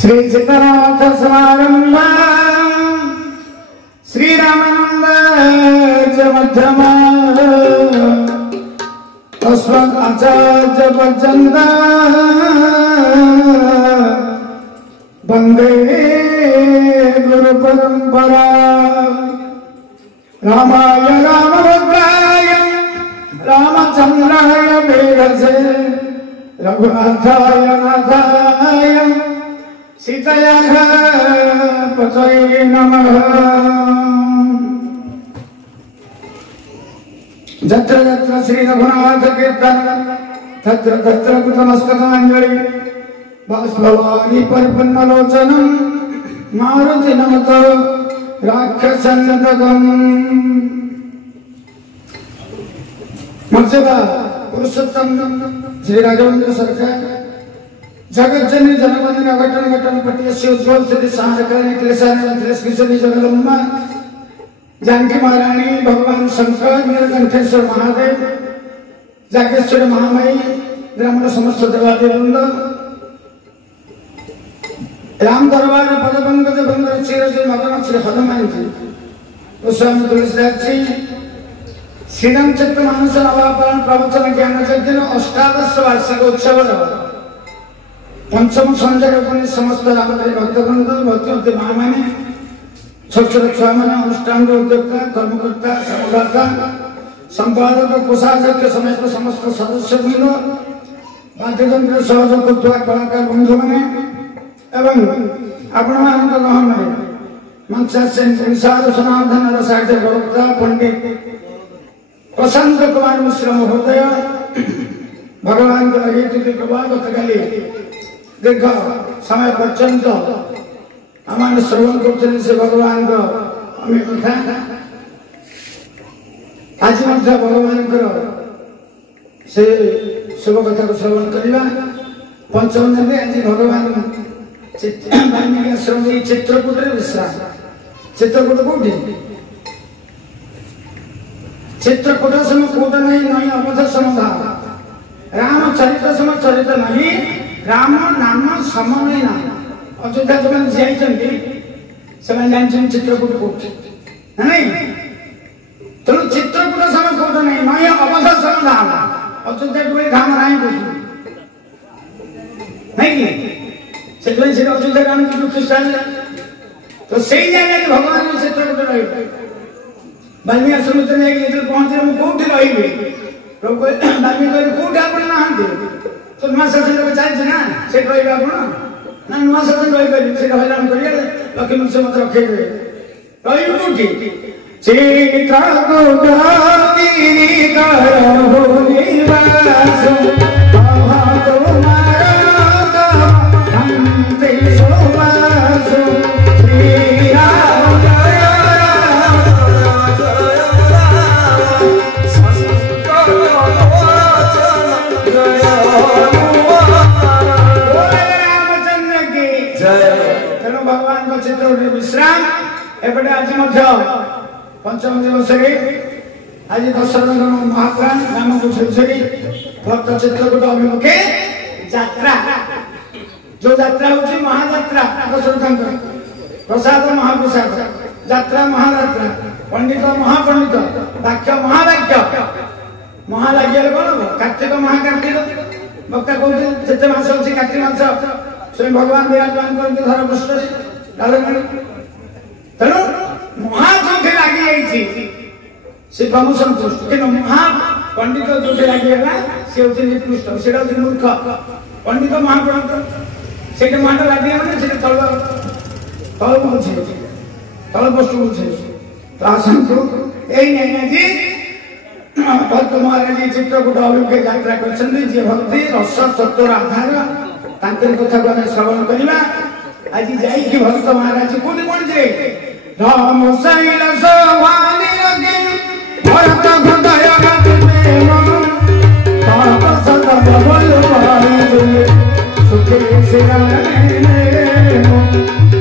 श्री सीतानाथ समारंभ श्री रामानंद मध्यमा अस्मत् आचार्य पर्यंत वंदे गुरु परंपरा रामाय रामभद्राय रामचंद्राय वेदसे रघुनाथाय नाथाय सीतायाः पतये नमः। जत्र जत्र श्री रघुनाथ कीर्तन तत्र तत्र कृतमस्तकाञ्जलि बाष्पवाणी परिपूर्णलोचनं मारुति नमत राक्षसन्नतम्। मर्यादा पुरुषोत्तम श्री राघवेंद्र सरकार जगज्जननी जनमंदिर अघटन घटन पट्टी उद्भव स्थिति सहायकरणी क्लेशानी जगदम्बा जानकी महारानी भगवान शंकर नीलकंठेश्वर महादेव जागेश्वरी महामाई ग्राम समस्त देवादी वृंद राम दरबार पद पंकज बंदर श्री मदन श्री हनुमान जी गोस्वामी तुलसीदास जी श्रीरामचंद्र मानस नवापरण प्रवचन ज्ञान यज्ञ अष्टादश वार्षिक उत्सव पंचम संजय अपने समस्त रामप्रिय भक्तवृंद भक्ति माँ मैंने छोट छोट छुआ मैंने अनुष्ठान उद्योक्ता कर्मकर्ता समदाता संपादक कोषाध्यक्ष समेत समस्त सदस्य वृंद वाद्ययंत्र सहयोग करुवा कलाकार बंधु मैंने एवं आपण मान गहन मंचासीन विशाल सनातन साहित्य प्रवक्ता पंडित प्रशांत कुमार मिश्र महोदय भगवान कृपा गतकाली दीर्घ समय पर्यंत आम श्रवण कर भगवान कथा आज भगवान से शुभ कथा को श्रवण करवा पंचम दिन आज भगवान आश्रम चित्रकूट विश्राम चित्रकूट कौटी चित्रकूट सम कूट नहीं नहीं अवध समाधान राम चरित सम चरित नहीं राम नाम सम नहीं नाम अयोध्या जो मैंने जाइए चित्रकूट कौटी नहीं तेणु चित्रकूट सम कूट नहीं नहीं अवध समाधान अयोध्या जो धाम नहीं कौटी नहीं से अयोध्या राम की प्रतिष्ठा तो सही जगह भगवान चित्रकूट रही बाल्मीकि आश्रम पहुंचे मुझे कौटी रही बाल्मीकि कौटी आप नहांती तो नुआ शासन चलती ना से रही आप ना नुआ शासन रही पारे से हैरान करेंगे लक्ष्मी से मत रखे रही कौटी विश्राम एपटे आज पंचम दिवस आज दशरथ महाप्राण नाम को भक्त चित्रकूट अभिमुखे यात्रा जो यात्रा होची महायात्रा दशरथ प्रसाद महाप्रसाद यात्रा महायात्रा पंडित महापंडित वाक्य महावाक्य महालाग्य कौन कार्तिक महाकार्तिक बक्ता कहते जिते मास अच्छी कार्तिक मास स्वयं भगवान विराजमान करते धर पृष्ठ तेणु महाजोठी लगी से प्रभु संतुष्ट कि महापंडित जो लगिगला सी हूँ निकृष्ट से मूर्ख पंडित महापंडित से महाटा लगे मैंने तल तल बुझे तल पृष्ठ बुझे तो आसतु यही भक्त महाराज चित्रकूट अभिमुखे यात्रा कर भक्ति रस तत्वर आधार तांकर कथा को आम श्रवण करवा आज जाइए भक्त महाराज कौटी पहुंचे राम शैल शोभानी रखे भरत हृदय सुखी श्री राम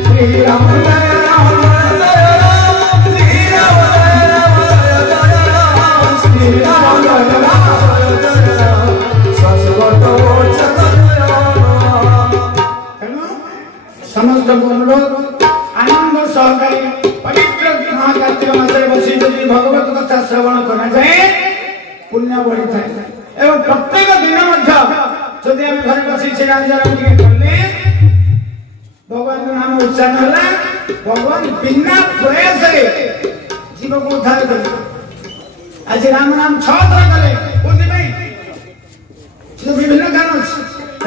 श्री राम समस्त अनुरोध आनंद सहकारी पवित्र महाकार्तिक मास बसी यदि भगवत कथा श्रवण करा जाए पुण्य बढ़ी था एवं प्रत्येक दिन जदि आम घर बसी कले भगवान नाम उच्चारण है भगवान बिना प्रयास जीव को उद्धार कर आज राम नाम 6 थर कले विभिन्न कारण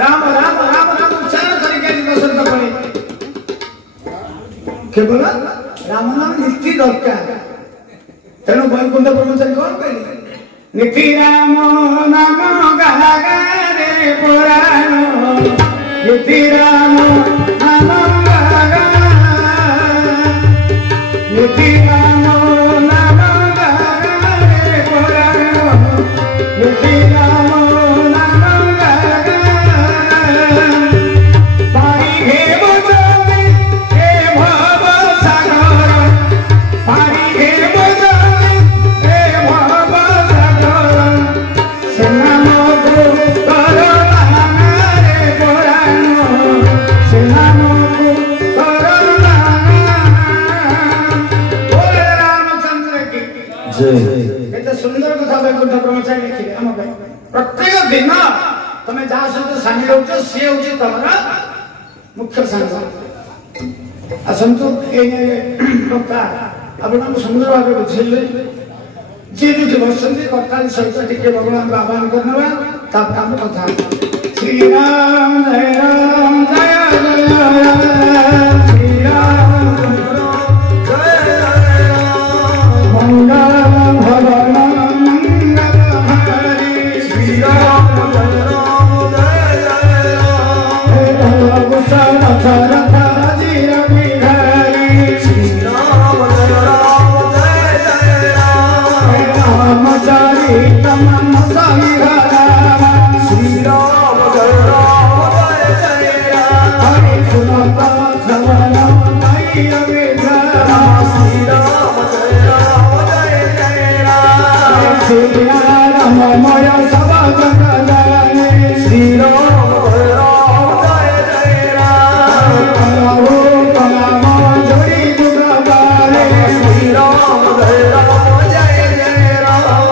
राम राम राम राम उच्चारण करके दशरथ पड़े केवल राम नाम नीति दरकार तेणु वैकुंठ ब्रह्मचारी कौन कहले नीति राम नाम गारे पुराण नीति राम नाम गागा नीति राम नाम गारे पुराण नीति राम नाम गागा पाई हे बजावे हे भव सागर पाई हे बजावे हे भव सागर से नाम को करुणा रे पुराण से नाम को करुणा बोले रामचंद्र की जय। सुंदर कथा वैकुंठ ब्रह्मचारी लिखिले हम प्रत्येक दिन तमे जहाँ सहित सामिल हो सी हूँ तुम मुख्य सांग आसतु बक्ता आप सुंदर भाव बुझे जी जी बसती कर्ता सहित टे भगवान को आह्वान करना आम कथा श्री राम जय राम जय जय श्री राम जय राम मंगल भवन मंगल हरि श्री राम जय राम जय जय राम रथ धीर बिहारी श्री राम जय राम जय जय राम चरितम श्री राम जय राम जय जय राम हरि सुनता श्रवण श्री राम जय राम जय जय राम श्री राममय सब जगत श्री राम जय राम जय जय राम कलाम जोड़ी जुगारे श्री राम जय राम जय जय राम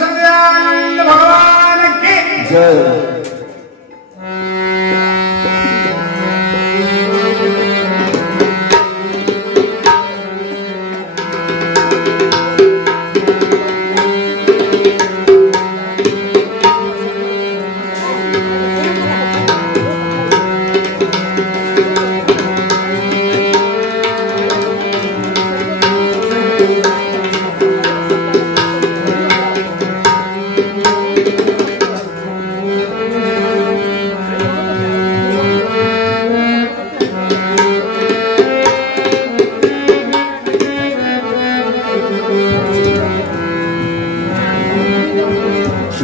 सत्यानंद भगवान की जय।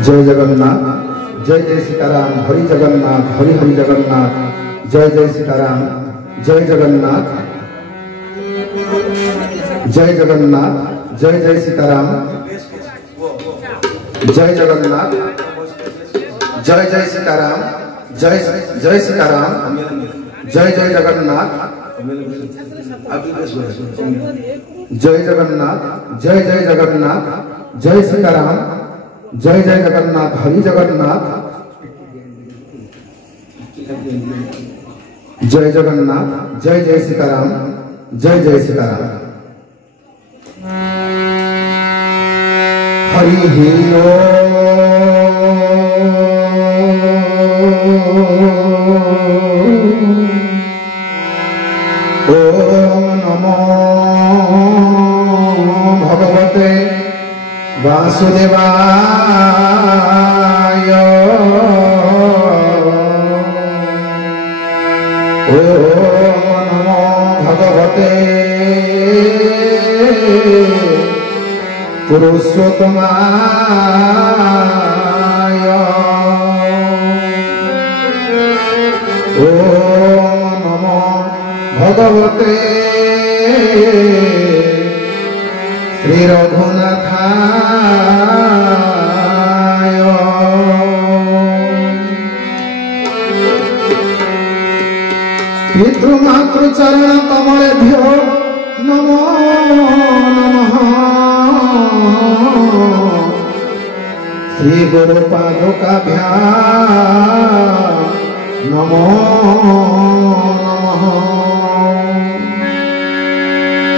जय जगन्नाथ जय जय सीताराम हरि जगन्नाथ हरि हरि जगन्नाथ जय जय सीताराम जय जगन्नाथ जय जगन्नाथ जय जय सीताराम जय जगन्नाथ जय जय सीताराम जय जय सीताराम जय जय जगन्नाथ जय जगन्नाथ जय जय जगन्नाथ जय सीताराम जय जय जगन्नाथ हरि जगन्नाथ जय जगन्नाथ जय जय सीताराम जय जय सीताराम हरि ओम नमो भगवते वासुदेवाय ओम नमो भगवते पुरुषोत्तमाय ओम नमो भगवते श्री रघुनाथाय पितृमातृ चरण कमलेभ्यो नमो नमः श्री गुरु पादुकाभ्यां नमो नमः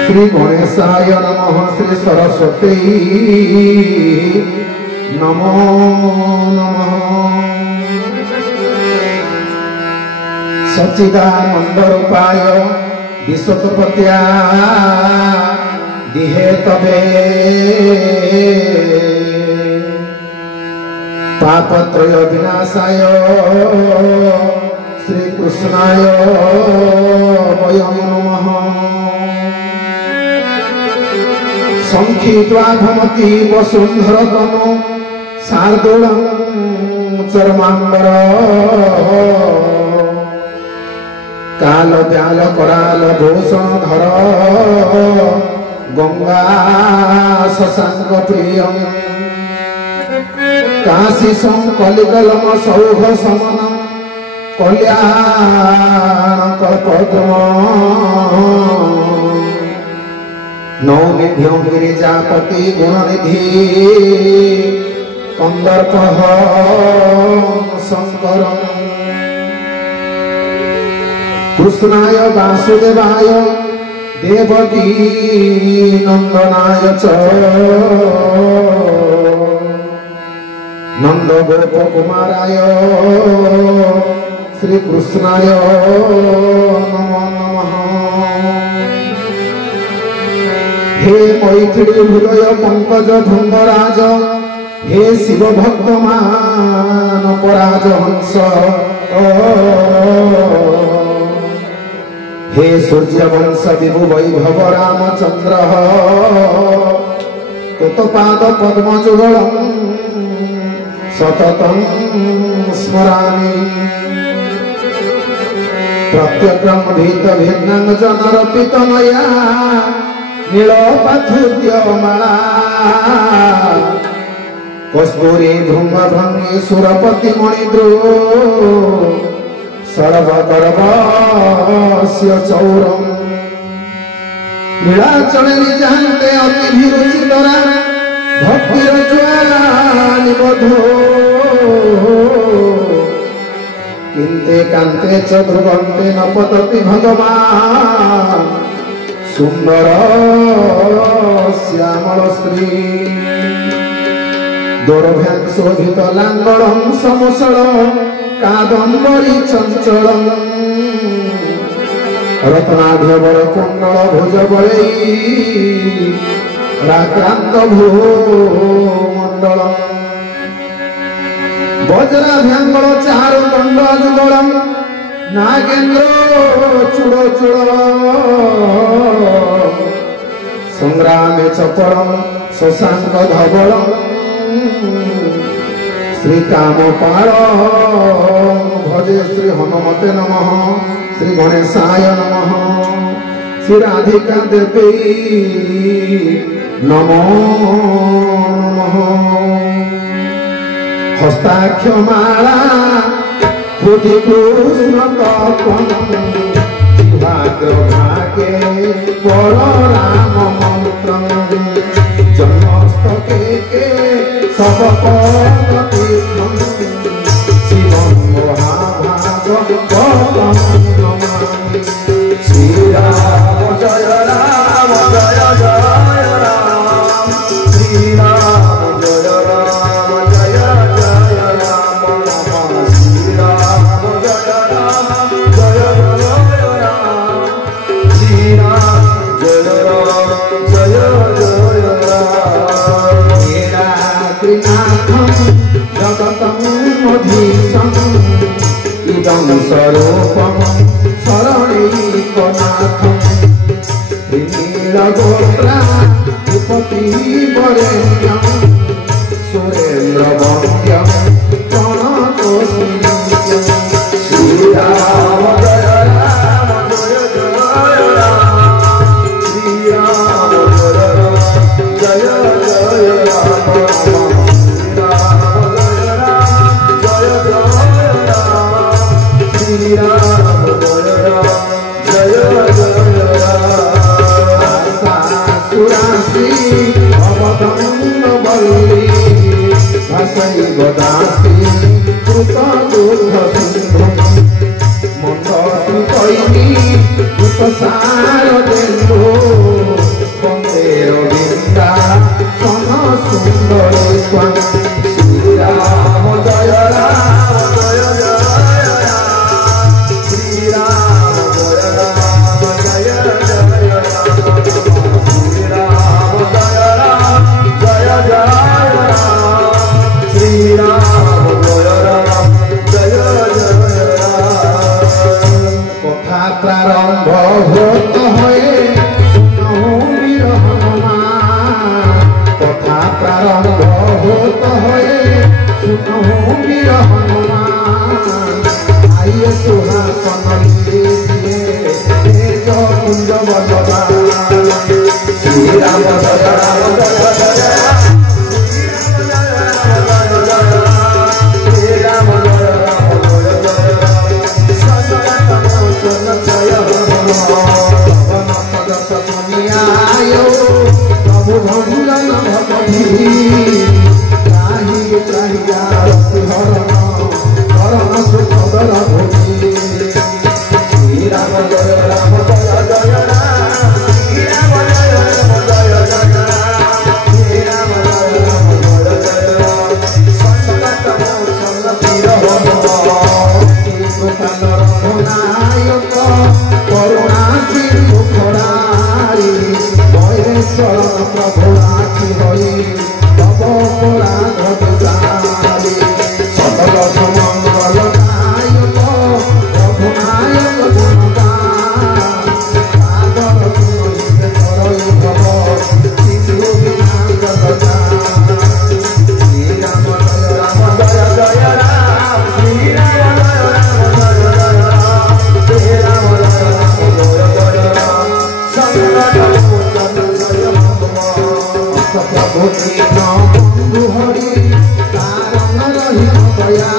श्री गणेशाय नमः श्री सरस्वती नमो नमः सच्चिदानंद रूपाय विश्वोत्पत्त्या दिहे तबे पापत्रय विनाशाय श्री कृष्णाय वयं नमः संखित्वा भमति वसुंधर तनु शार्दूलं चर्मांबर काल व्याल कराल भूषण धर गंगा शशांक प्रियम काशी कलिकलम सौभ समनम कल्याण कल्पद्रुम नौनिध्यो गिरिजापति गुणनिधि कंदर्प शंकर कृष्णाय वासुदेवाय देवकी नंदनाय च नंद गोप कुमाराय श्री कृष्णाय नमो नमः। हे मैथिली हृदय पंकज धुंगराज हे शिव भक्तमान पराज हंस हे सूर्यवंश विभु वैभव रामचंद्र तत्पाद पद्मजुगलम सततं स्मरामि प्रत्यग्रमधीत भिन्नं जनरपितनया नीलपाथुर्यमाला कस्तूरी धूम्रभंगी सुरपति मणिद्रो सर्वगर्भस्य चौरम नीलाचले निजान्ते अतिभिरुचितरा भक्तिर ज्वाला निबधो किन्ते कान्ते च ध्रुवन्ते न पतति भगवान् सुंदर श्यामल श्री दोर्भ्यां शोभित लांगलम समसळ कादम्बरी चंचलम रत्नाढ्यवर कुंडल भुजबळै राक्रांत भूमंडलम वज्राभ्यंगल चारु दंड जुगलम नागेन्द्र चूड़ चूड़ संग्रामे चपलम शशांक धवलम श्री कामपाल भजे श्री हनुमते नमः श्री गणेशाय नमः श्री राधिका देवी नमो नमः। हस्ताक्षमाला हृदि कृष्ण तपन भाग्रभागे वर राम मंत्र जन्मस्तके सब तीर्थम शिवं महाभागवतं नमामि। श्री राम जय राम जय जय राम श्री राम जय राम जय जय राम श्री राम जय राम जय जय राम श्री राम जय राम जय जय राम। त्रिनाथं जगतं मधीशं इदं स्वरूपं शरणैकनाथं नीलगोत्राधिपति वरेण्यं सुरेन्द्रवन्द्यं प्रणतोऽस्मि। श्रीराम जय राम जय जय राम श्रीराम जय राम जय जय राम दासी कृत दुर्ध सिंधु मंदश्री कैनी उपसार देन्दो वंदे रविंदा सन सुंदर स्वाम। श्रीराम जय राम जय जय राम श्रीराम जय राम जय जय राम श्रीराम जय राम जय जय राम श्रीराम जय राम जय जय राम। कथा प्रारंभ होत होए सुनहु वीर हनुमान कथा प्रारंभ होत होए सुनहु वीर हनुमान आइए सुहासन लीजिए तेज कुंज बलवान। श्रीराम जय राम जय जय राम जय त्राहि त्राहि आरती हरण हरण सुखदर भूमि श्री राम जय राम जय जय राम श्री राम जय राम जय जय राम श्री राम जय राम जय जय राम संकट मोचन पीर कृपाल रघुनायक करुणा सिंधु खरारी महेश्वर प्रभु राखी हई तब अपराध विचारी सकल सुमंगल नायक रघुनायक गुणगान सागर सुनिते करई भव सिंधु बिना जगदान श्री राम जय राम जय जय राम श्री राम जय राम जय जय राम श्री राम जय राम जय जय राम संकट मोचन जय प्रभु दीन बंधु हरि कारण रही दया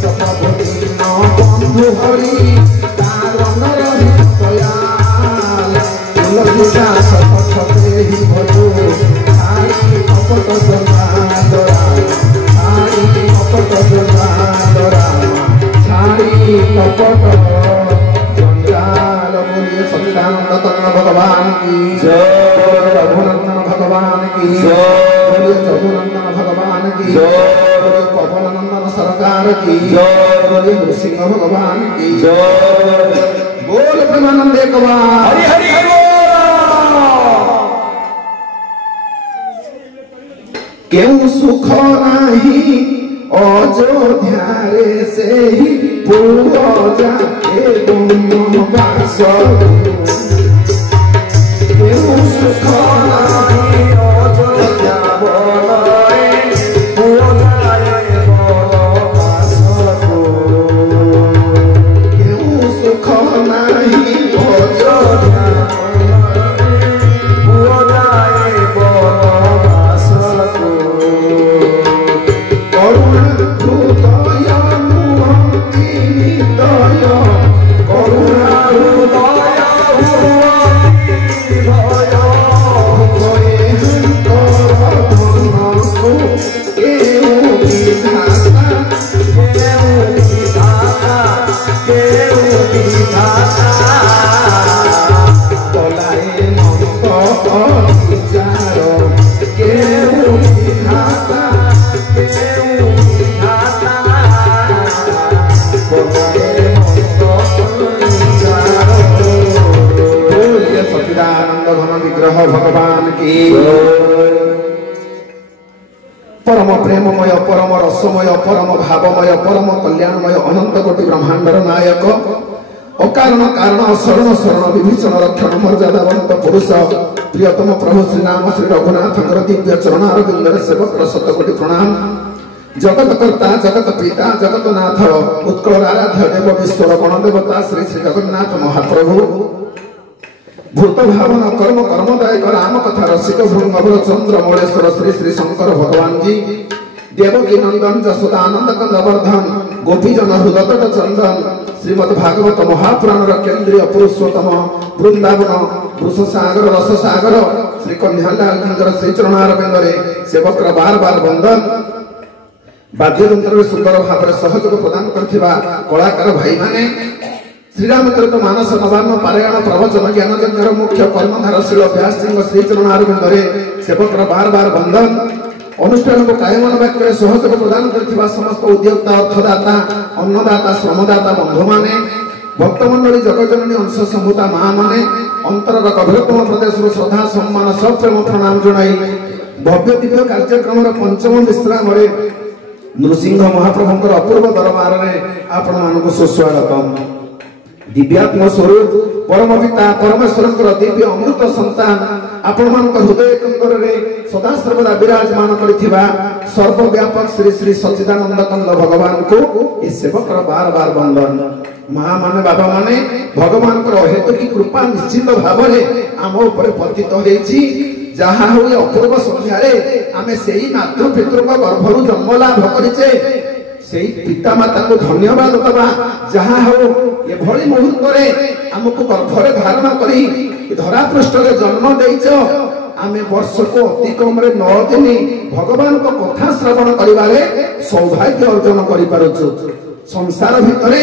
प्रभु दीन बंधु हरि कारण रही दया तुलसीदास पछते ही भजो छाई कपट जमादरा छाई कपट जमादरा छाई कपट जंजाल बोलिए सच्चिदानंद तत्व भगवान की जय रघुनंदन भगवान की जय रघुनंदन भगवान की जय पवन नंदन सरकार की जय नृसिंह भगवान की जय बोल प्रेमानंद एक बार हरि हरि हरि केउ सुख नाही अयोध्यारे से ही पूजा एवं वास केउ सुख नाही अयोध्या बोले पूजा एवं वास केउ सुख नाही अयोध्या पूजा एवं वास करुणा हृदय मुहति निदय करुणा हृदय मुहति भय भये हंतर धनकु केउ विधाता तलाए नंद अभिचार केउ विधाता सच्चिदानंद घन विग्रह भगवान की परम प्रेममय परम रसमय परम भावमय परम कल्याणमय अनंत कोटि ब्रह्मांडर नायक अकारण कारण शरण शरण विभीषण रक्षण मर्यादावंत पुरुष प्रियतम प्रभु श्री राम श्री रघुनाथ दिव्य चरणारविंदर सेवक शतकोटि प्रणाम जगत कर्ता जगत पिता जगत नाथ उत्कल आराध्य देव विश्वर गणदेवता श्री श्री जगन्नाथ महाप्रभु भूत भावन कर्म कर्मदायक राम कथा रसिक भृंगवर चंद्र मौलेश्वर श्री श्री शंकर भगवान जी देवकी नंदन जसोदा आनंद कंदवर्धन गोपीजन हृदय चंदन श्रीमद भागवत महापुराण केंद्रीय पुरुषोत्तम वृंदावन वृषसागर रससागर श्री कन्हैयालाल श्री चरणारविंदरे सेवक बार बार वंदन वाद्ययंत्र सुंदर भाव सहयोग प्रदान करथिबा कलाकार भाई माने श्रीरामचरित मानस नवान्न पारायण प्रवचन ज्ञानजन्यर मुख्य कर्मधारशील व्यास श्री चरणारविंदरे सेवक बार बार वंदन अनुष्ठान को कायमन वाक्य सहयोग प्रदान करथिबा समस्त उद्योक्ता अर्थदाता अन्नदाता श्रमदाता बंधु माने भक्तमंडली जगजननी अंश संभूता माँ माने अंतर गभीरतम प्रदेश श्रद्धा सम्मान सप्रेम प्रणाम जनाई भव्य दिव्य कार्यक्रम पंचम विश्राम नृसिंह महाप्रभुंकर अपूर्व दरबार में आपण मानक सुस्वागतम दिव्यात्म स्वरूप परम पिता परमेश्वर दिव्य अमृत संतान आपण मानक हृदय केन्द्र रे सदा सर्वदा विराजमान करथिबा सर्वव्यापक श्री श्री सच्चिदानंद कंद भगवान को इस सेवक बार बार वंदन माँ माने बाबा माने भगवान हेतु की कृपा निश्चित भाव में आम उपर पतित होइछि जहा हुए अपूर्व संध्यारे आमे सेई मातृ पितृ गर्भरु जन्म लाभ करिचे सेई पिता माता को धन्यवाद दबा जहा हो ये भली मुहूर्त रे हमको गर्भरे धारण करी धरा पृष्ठ रे जन्म देइछ आमे वर्ष को अति कम 9 दिन भगवान को कथा श्रवण करिबारे सौभाग्य अर्जन करि पारुछु। संसार भितरे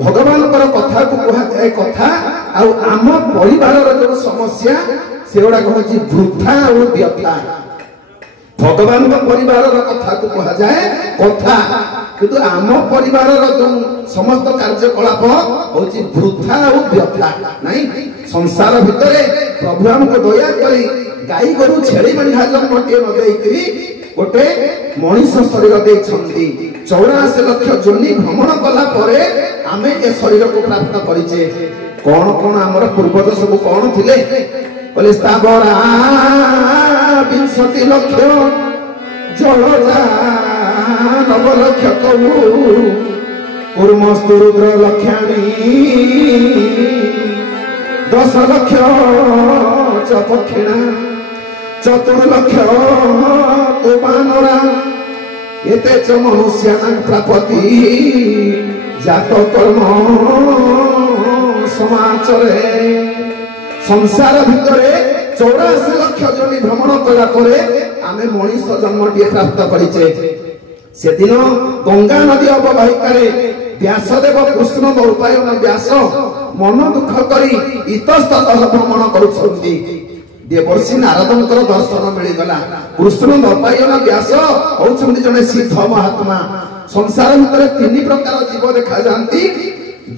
भगवान को कथा को कहा जाए कथा आम परिवार जो समस्या सेगुड़ा कहूँ वृथा और व्यथा। भगवान परिवार कथा को कहा जाए कथा किंतु आम परिवार जो समस्त कार्यकलाप हूँ वृथा और व्यथा नहीं। संसार भितर प्रभु हमको दया करी गाई गोरु छेड़ी मेढ़ा जन्म टे न देकरी गोटे मनीष शरीर देछंती 84 लाख जोनि भ्रमण कला परे आमे ए शरीर को प्राप्त करिचे। कौन कौन आमर पूर्वज सब कौन थिले बोले स्थावरा 20 लाख जलजा 9 लाख कबू कूर्मस्तु रुद्र लक्षाणी 10 लाख चपक्षिणा 4 लाख तो बानरा एते च मनुष्यानां प्रापति जात कर्म समाचरे। संसार भितरे 84 लाख जोनि भ्रमण कला परे आमे मनीष जन्म टिए प्राप्त करिचे। से दिन गंगा नदी अववाहिकारे व्यासदेव कृष्ण द्वैपायन व्यास मन दुख करी इतस्ततः भ्रमण करुछन्ति। देवर्षि नारदंकर दर्शन मिलगला। कृष्ण द्वैपायन व्यास होउछन्ति जने सिद्ध महात्मा। संसार भितर 3 प्रकार जीव देखा जांती।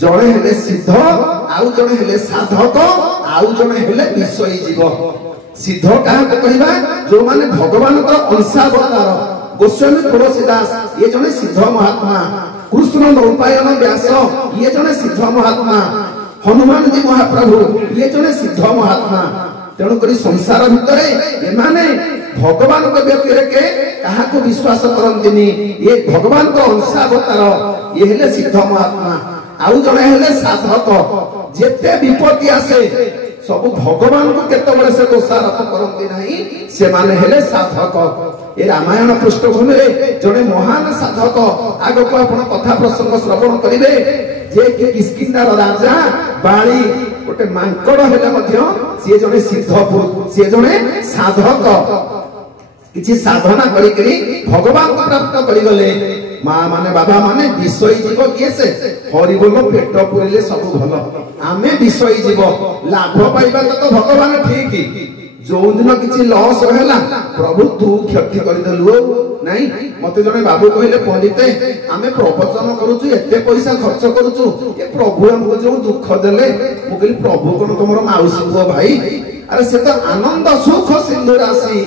जड़े हेले सिद्ध आउ जड़े हेले साधक आउ जड़े हेले विषयी जीव। सिद्ध क्या कहवा जो माने भगवान अंशावतार गोस्वामी तुलसीदास ये जने सिद्ध महात्मा। कृष्ण द्वैपायन व्यास ये जने सिद्ध महात्मा। हनुमान जी महाप्रभु ये जने सिद्ध महात्मा। तेणुक संसार भितर एमाने भगवान को व्यक्ति के कहा को विश्वास करंतिनी। ये भगवान को अंशावतार ये हेले सिद्ध महात्मा। आउ जड़े हेले साधक। जेते विपत्ति आसे सब भगवान को केतबेले से दोषारोप करंती नहीं से माने हेले साधक। ये रामायण पृष्ठभूमि रे जड़े महान साधक आग को आपण कथा प्रसंग श्रवण करिवे जे कि किष्किंधार राजा बाली गोटे मांकड़ हेले मध्य से जड़े सिद्ध पुरुष से जड़े साधक किछि साधना करी भगवान को प्राप्त करी गले। माँ माने बाबा माने विषयी जीव किए से हरि बोल पेट पुरिले सब भल। आमे विषयी जीव लाभ पाइबा तो भगवान ठीक। जो दिन किछि लॉस होला प्रभु तू क्षति कर देलु नहीं। मते जने बाबू कहले पंडिते आमे प्रवचन करूछु एते पैसा खर्च करूछु ए प्रभु हमको जो दुख देले मु कहली प्रभु कोन तमरो माउसी पुओ भाई अरे से तो आनंद सुख सिंधु राशि।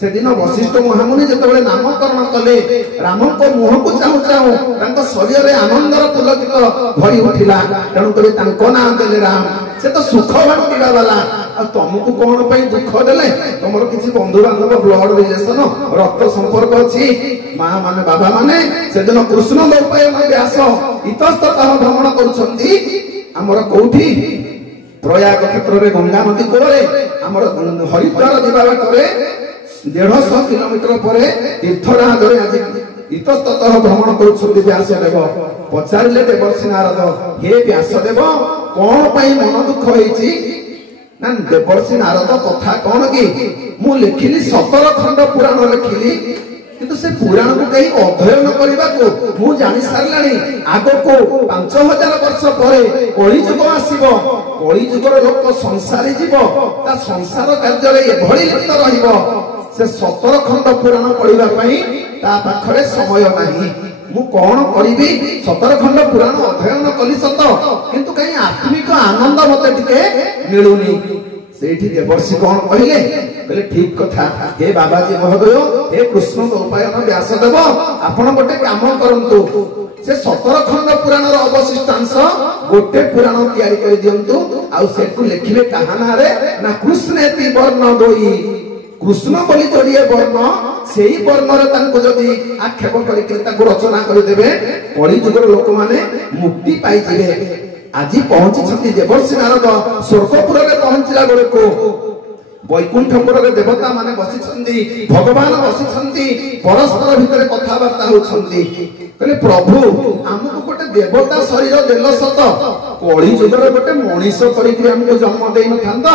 से दिन वशिष्ठ महामुनि जेतबेले नामकरण कले राम को मुह को चाहू चाहू तांको शरीर रे आनंदर पुलकित भरी उठिला। तेणु करी तांको नाम देले राम। से तो सुख बांटिबा वाला आ तुमको कोन पई दुख देले तमरो किछि बंधु बांधव ब्लड रिलेशन रक्त संपर्क अछि। मां माने बाबा माने से दिन कृष्ण द्वैपायन व्यास इतस्ततः भ्रमण करूछन्ति। हमर कोठी प्रयाग क्षेत्र रे गंगा नदी कोरे हमर हरिद्वार दिबा बाटरे 150 किलोमीटर परे तीर्थराज आज इतस्ततः भ्रमण करुछन्ति व्यासदेव। पचारिले देवर्षि नारद हे व्यासदेव कौन पई मन दुख होईछि ना। देवर्षि नारद कथा कौन कि मु लिखिली 17 खंड पुराण लिखिली किंतु से पुराण को कहीं अध्ययन करने को मु जानी सारलानी। आग को 5000 वर्ष परे कली जुग आसीबो। कली जुगर लोक संसारी जीव ता संसार कार्य रे एभली लिप्त रहिबो। से 17 खंड पुराण पढ़िबा पई ता पाखरे समय नाही। मु कोन करिबी 17 खंड पुराण अध्ययन कली सत किंतु कहीं आत्मिक आनंद मते टिके मिलुनी। सेठी देवर्षि कोन कहिले बोले ठीक कथा हे बाबाजी महोदय हे कृष्ण द्वैपायन व्यासदेव आपण गोटे काम करंतु से 17 खंड पुराण रो अवशिष्टांश गोटे पुराण तयारी कर दियंतु आ सेठु लिखिले कहाना रे ना कृष्णेति वर्ण दोई। कृष्ण बोली जोड़िए वर्ण से ही वर्ण रे तांको जदी आक्षेप करिके तांको रचना कर देबे कली जुगर लोक माने मुक्ति पाई जिवे। आज पहुंची छथि देवर्षि नारद स्वर्गपुर रे पहुंचला बेले को वैकुंठपुर रे देवता माने बसिछन्ति भगवान बसिछन्ति परस्पर भितरे कथा वार्ता होछन्ति। कहले प्रभु हमको गोटे देवता शरीर देल सत कली जुगर गोटे मनीष करिके हमको जन्म देई न थांत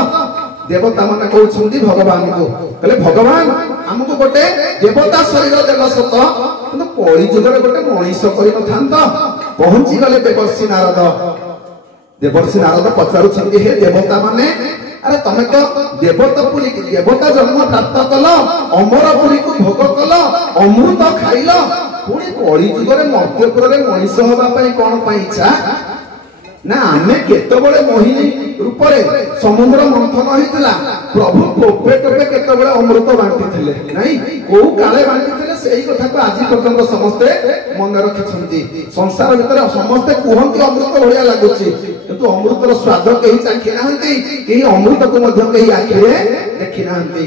देवता माने कहउछंती भगवान को कहले भगवान हमको गोटे देवता शरीर देव सत किंतु कଳି जुगरे गोटे मनीष करि नथांत पहुंची गले देवर्षि नारद पचारुछंती हे देवता माने अरे तमे तो देवतापुरी देवता जन्म प्राप्त कल अमरपुरी को भोग कल अमृत खाइल पुणी कଳି जुगरे मर्त्यपुर रे मनीष होबा पई कोन पई इच्छा ना आमे केतबळे मोहिनी रूपरे समुद्र मंथन होइतला प्रभु टोपे टोपे केतबळे अमृत बांटिथिले नाही को काले बांटिथिले सेही कथा को आज पर्यंत समस्ते मन रखिछंती संसार भीतर समस्ते कुहंती अमृत भलिया लागुची किंतु अमृतर स्वाद केही चाखि नाहंती केही अमृत को मध्य केही आखिरे देखि नाहंती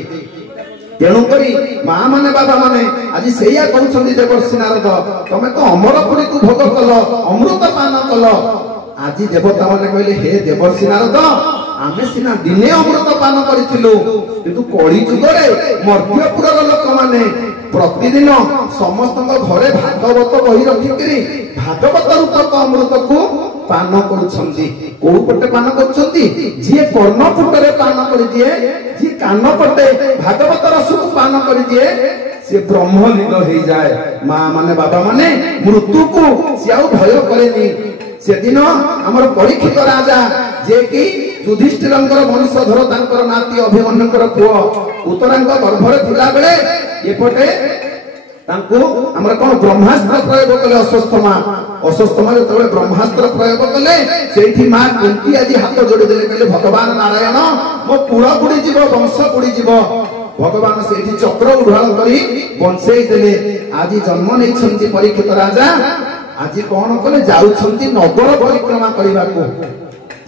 तेणु करी माँ माने बाबा माने आज सेया कहउछंती देवर्षि नारद तमे तो अमरपुरी को भोग कल अमृत पान कल आज देवता माने कहले हे देवर्षि नारद आमे सिना दिने अमृत पान करिथिलु किंतु कଳି जुगरे मर्त्यपुरर लोक माने प्रतिदिन समस्त घरे भागवत बही रखिकरी भागवत रूपक अमृत को पान करुछंती को पटे पान करुछंती जे कर्ण पुटरे पान करि दिए जे कान पटे भागवत रस को पान करि दिए से ब्रह्मलीन हो जाए माँ माने बाबा माने मृत्यु को से आउ भय करेनी से दिन हमर परीक्षित राजा जे कि युधिष्ठिरंकर वंशधर तांकर नाती अभिमन्युकर पुओ उत्तरांग गर्भरे थिला बेले एपटे तांको हमर कोन ब्रह्मास्त्र प्रयोग कले अश्वत्थमा जतबे ब्रह्मास्त्र प्रयोग कले सेठी मां कुंती आदि हाथ जोड़ी देले कहले भगवान नारायण मो कुळ बुडी जीव वंश बुडी जीव भगवान सेठी चक्र उढाल करी बंचेई देले आज जन्म नै छंती परीक्षित राजा आज कौन कले जाउछंती नगर परिक्रमा करबा को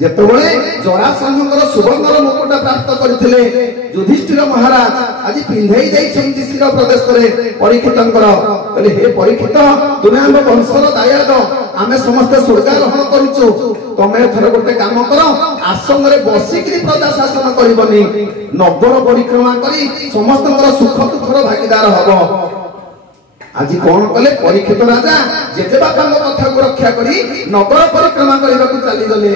जेतबळे जरासंधकर सुवर्णर मुकुट प्राप्त करथिले युधिष्ठिर महाराज आज पिंधेई जाइछंती शिर प्रदेश रे परीक्षितंकर कहले हे परीक्षित तुमे हम वंशर दायाद आमे समस्त स्वर्गारोहण करूछु तमे थर गोटे काम करो आश्रम रे बसिकरी प्रजा शासन करबनी नगर परिक्रमा करी समस्तकर सुख दुखर भागीदार हबो आज कौन कले परीक्षित राजा जेते बापा कथा को रक्षा करी नगर परिक्रमा करबा को चली गले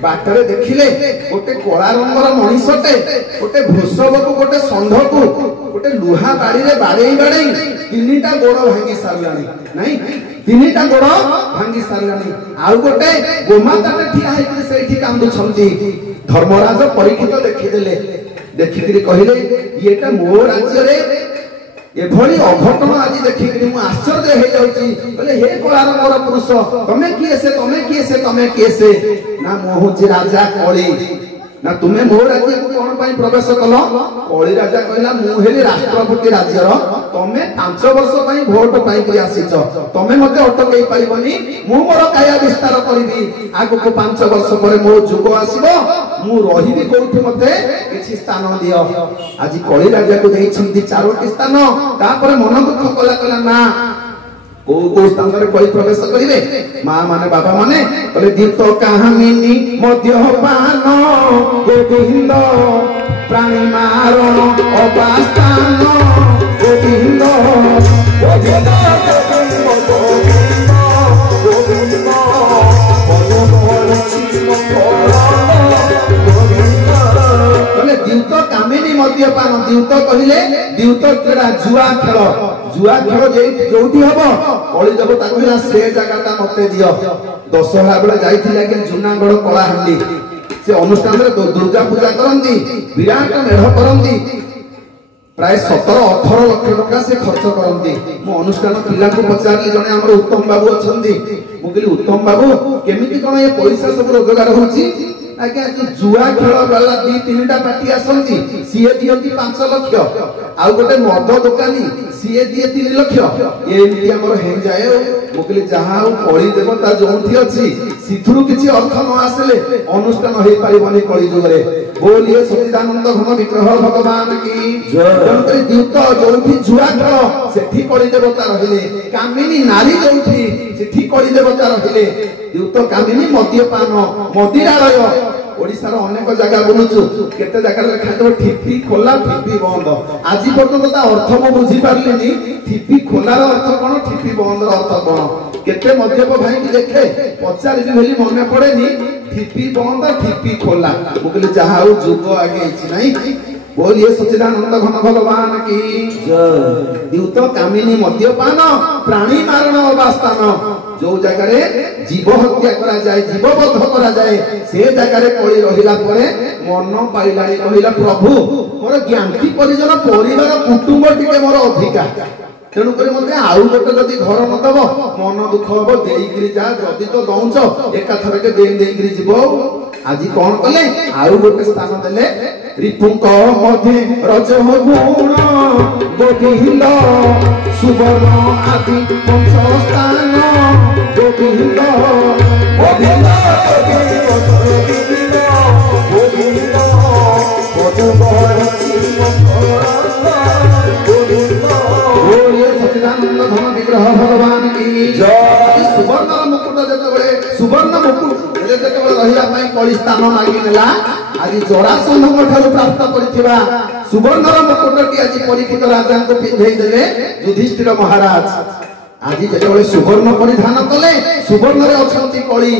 बाटरे देखिले गोटे कला रंगर मनीषटे गोटे भृषभ को गोटे षंढ को गोटे लुहा बाड़ी रे बाड़ेई तीनटा गोड़ भांगी सारलानी नहीं तीनटा गोड़ भांगी सारलानी आउ गोटे गोमाताटे ठिया हेकि सेठी कांदु छंती धर्मराज परीक्षित देखिदेले देखिकरी कहिले येटा मो राज्य रे एभली अघटन आज देखिकरी मु आश्चर्य हे जाउची बोले हे कलार मोर पुरुष तमे किए से ना मो होची राजा कଳି ना तुमे मो राज्य को कोन पई प्रवेश कलो कଳି राजा कहला मु हेली राष्ट्रपति राज्यर तमे 5 वर्ष पई भोट पई कि आसीच तमे मते अटकई पाइबनी मु मोर काया विस्तार करबी आगु को 5 वर्ष परे मो जुग आसीबो मु रहिबी कोठी मते किछि स्थान दियो आज कଳି राजा को देइछंती 4टी स्थान तापर मन दुख कला ना को स्थान रे कोई प्रवेश करिवे मां माने बाबा माने कहले दीप्त कहानी मद्यपान गोविंद प्राणी मारण अपास्तान गोविंद गोविंद द्यूत कामिनी मद्यपान द्यूत कहले द्यूत क्रीड़ा जुआ खेल जोठी हबो कଳି देवता कहला से जगहटा मते दियो दशहरा बेले जाइथिला के जुनागढ़ कलाहांडी से अनुष्ठान रे दुर्गा पूजा करंती विराट मेढ करंती प्राय 17-18 लाख टका से खर्च करंती मो अनुष्ठान पिला को पचारली जने हमर उत्तम बाबू अछंती मु कहली उत्तम बाबू केमिति कोन ये पैसा सब रोजगार होची आज्ञा जो जुआ खेल वाला 2-3टा पार्टी आसंती सीए दियंती 5 लाख आउ गोटे मद दुकानी सीए दिए 3 लाख एमती हमर हे जाए मुकली जहां कଳି देवता जोंथि अछि सिथुरु किछि अर्थ न आसले अनुष्ठान होई पारिबनी कଳି जुगरे बोलिए सच्चिदानंद घन विग्रह भगवान की जय द्यूत जोंथि जुआ खेल सेठी कଳି देवता रहिले कामिनी नारी जोंथि सेठी कଳି देवता रहिले द्यूत कामिनी मद्यपान मदिरालय ओडिशार अनेक जगह बुलुचु केते जगह ଲେଖାଥିବ ଠିପି ଖୋଲା ଠିପି ବନ୍ଦ ଆଜି ପର୍ଯ୍ୟନ୍ତ ତା ଅର୍ଥ ମୁଁ ବୁଝି ପାରିଲିନି ଠିପି ଖୋଲାର ଅର୍ଥ କଣ ଠିପି ବନ୍ଦର ଅର୍ଥ କଣ କେତେ ମଦ୍ୟପ ଭାଇ କି ଦେଖେ ପଚାରିବି ବୋଲି ମନେ ପଡେନି ଠିପି ବନ୍ଦ ଠିପି ଖୋଲା ମୁଁ କହିଲି ଯାହା ହଉ ଯୁଗ ଆगे ହେଇଛି ନାହିଁ बोलिए सच्चिदानंद घन भगवान की जय युत कामिनी मद्यपान प्राणी मारण अवस्थान जो जगह जीव हत्या करा जाए जीवबद्ध करा जाए से जगह कली रहिला परे मन पाइलानी कहिला प्रभु मोर ज्ञानती परिजन परिवार कुटुंब टिके मोर अधिकार तेणु कर मते आउ गोटे जदि घर न दब मन दुख हबो देइगिरी जा जदि तो दउछ एका थरके देइगिरी जीवो आज कौन कले आउ गोटे स्थान देले रिपुंक मध्य रज गुण गोविंद सुवर्ण आदि पंच स्थान गोविंद गोविंद सच्चिदानंद घन विग्रह भगवान की जय सुवर्ण मुकुट जेतबे सुवर्ण मुकुट जेतबे रहिला पई कली स्थान मागी नेला आज जरासंध ठारू प्राप्त करिथिबा सुवर्णर मुकुटटी आज परीक्षित राजा को पिंधै देले युधिष्ठिर महाराज आज जेतबे सुवर्ण परिधान कले सुवर्ण रे अछंती कली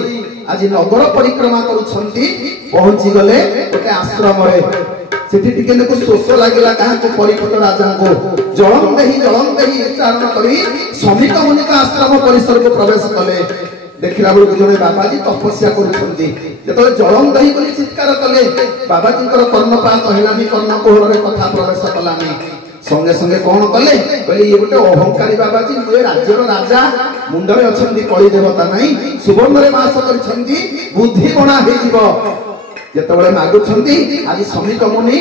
आज नगर परिक्रमा करूछंती पहुंची गले ओटे आश्रम रे सेठी टिके नको शोष लागिला कहा को परीक्षित राजा को जलम देही उच्चारण करी श्रमिक मुनि का आश्रम परिसर को प्रवेश कले देखिला बेलू जने बाबाजी तपस्या करूछंती जेतबे जलम दही बोली चित्कार कले बाबाजी कर्णपात हेलानी कर्ण कोहर रे कथा प्रवेश कलानी संगे संगे कौन कले कहले ये गोटे अहंकारी बाबाजी मुए राज्यर राजा मुंडरे अछंती कली देवता नहीं सुवर्ण रे वास करछंती बुद्धि बणा हे जीव जेतबे मागुछंती आज श्रमिक मुनि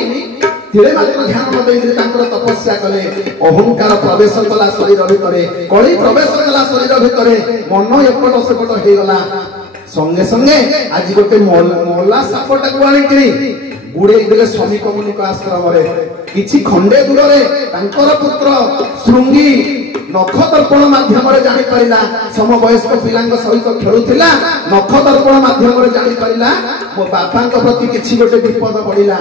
तिरे मात्र ध्यान देइले तांकर तपस्या कले अहंकार प्रवेश कला शरीर भितरे कली प्रवेश कला शरीर भितरे मन एपट सेपट हे गला संगे संगे आज गोटे मोला सापटा को आनिकरी बुड़े देले श्रमिक मुनि को आश्रम रे किछि खंडे दूर रे तांकर पुत्र श्रृंगी नख दर्पण माध्यम रे जानि परिला समवयस्क पिलांग सहित खेलुथिला नख दर्पण माध्यम रे जानि परिला मो बापांक प्रति किछि गोटे विपद पड़िला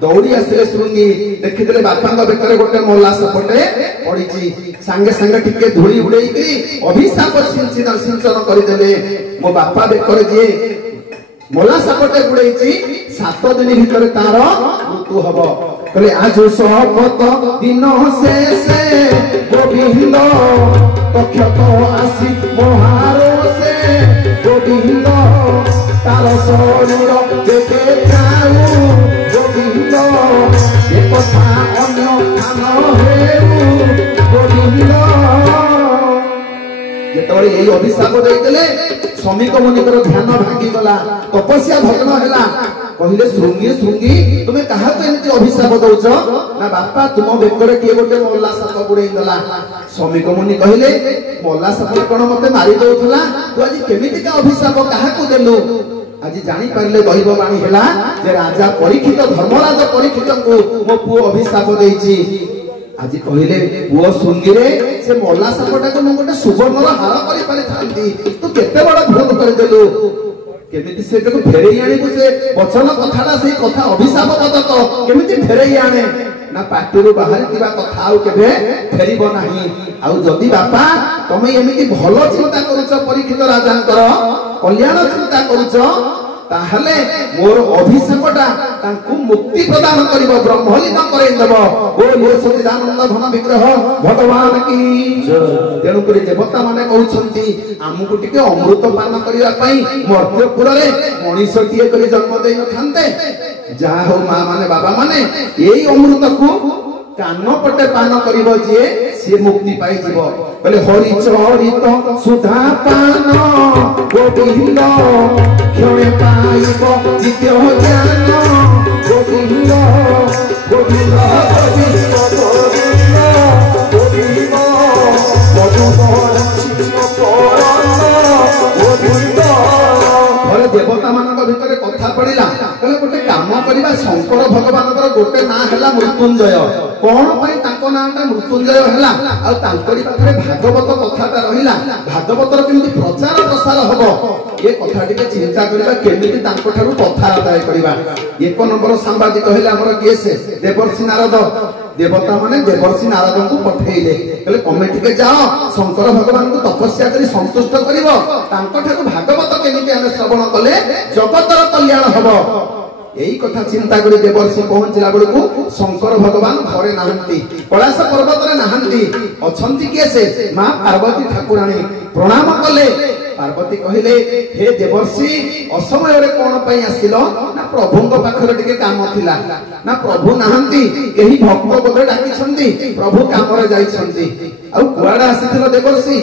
दौड़ी आसिले श्रृंगी देखिदेले बापांक बेकरे गोटे मोला सपटे पड़िछि संगे संगे टिके धूली उड़ेई कि अभिशाप सिंचन करिदेले मो बापा बेकरे जे मोला सपटे उड़ेइछि 7 दिन भीतर तार मृत्यु हबो कहले आज शपथ दिन शेषे गोविंद तक्षक आसी मोहारो से गोविंद तार शरीर देखे जाऊ गोविंद ए कथा अन्य ठान हेउ गोविंद जेतबे एई अभिशाप देइतले श्रमिक मुनिकर ध्यान भांगी गला तपस्या भग्न हैला कहिले श्रृंगी श्रृंगी तुमे कहा तो एमती अभिशाप दउछ ना बापा तुम बेकरे के गोटे मोल्ला साप बुड़ेई गला श्रमिक मुनि कहिले मोल्ला साप कोन मते मारि दउथला तू आज केमिति का अभिशाप काहा को देलु आज जानि परले दैव बाणी हैला जे राजा परीक्षित धर्मराज परीक्षित को मो पुओ अभिशाप देइछि आज कहिले पुओ श्रृंगी रे से मोल्ला सापटा को गोटे सुवर्णर हार करि पारि थांती तू केते बड़ भूल कर देलु केमिति से को फेरेई आनी को से वचन कथाला से कथा अभिशाप पदक केमिति फेरेई आने ना पाटिरु बाहर किबा कथा आउ केबे फेरिबो नाही आउ जदी बापा तमे एमिति भलो चिंता करूछ परीक्षित राजांकर कल्याण चिंता करूछ ताहले मोर अभिशापटा तांकु मुक्ति प्रदान करिवो ब्रह्मलीन करे देबो ओ ये सच्चिदानंद घन विग्रह भगवान की जय तेनु करी देवता माने कहउछंती आमुकु टिके अमृत पान करिया पई मर्त्यपुर रे मनीषटिए करी जन्म देइ न थांते जा हो मां माने बाबा माने एई अमृत को कान पटे पान करिवो जे से मुक्ति पाई जीवो बोले हरि चरित सुधा पान गोविंद क्षणे पाइबो नित्य ज्ञान गोविंद गोविंद गोविंद गोविंद गोविंद गोविंद देवता मान भितर कथा पड़िला कहले गोटे काम करवा शंकर भगवान गोटे ना है मृत्युंजय कौन नाटा मृत्युंजय है भागवत कथाटा रहा भागवतर केमती प्रचार प्रसार हम ये कथा टे चिंता करवा केमी कथा आदाय करवा। एक नंबर सांबादिक है किए से देवर्षि नारद देवता माने देवर्षि नारद को पठेले कहले तमे टिके जाओ शंकर भगवान को तपस्या करी संतुष्ट करिवो भागवत केमिति आमे श्रवण कले जगतर कल्याण हबो। यही कथा चिंता करी देवर्षि पहुंचला बेलू शंकर भगवान घरे नहांती कैलाश पर्वत रे नहांती अछंती किए से मां पार्वती ठाकुराणी प्रणाम कले। पार्वती कहले हे देवर्षि असमय रे कोन पई आसिलो ना प्रभुଙ୍କ पाखरे टिके काम थिला ना प्रभु नहांती एही भक्त बोले डाकी छंती प्रभु काम रे जाई छंती आ कुआडा आसिथिलो देवर्षि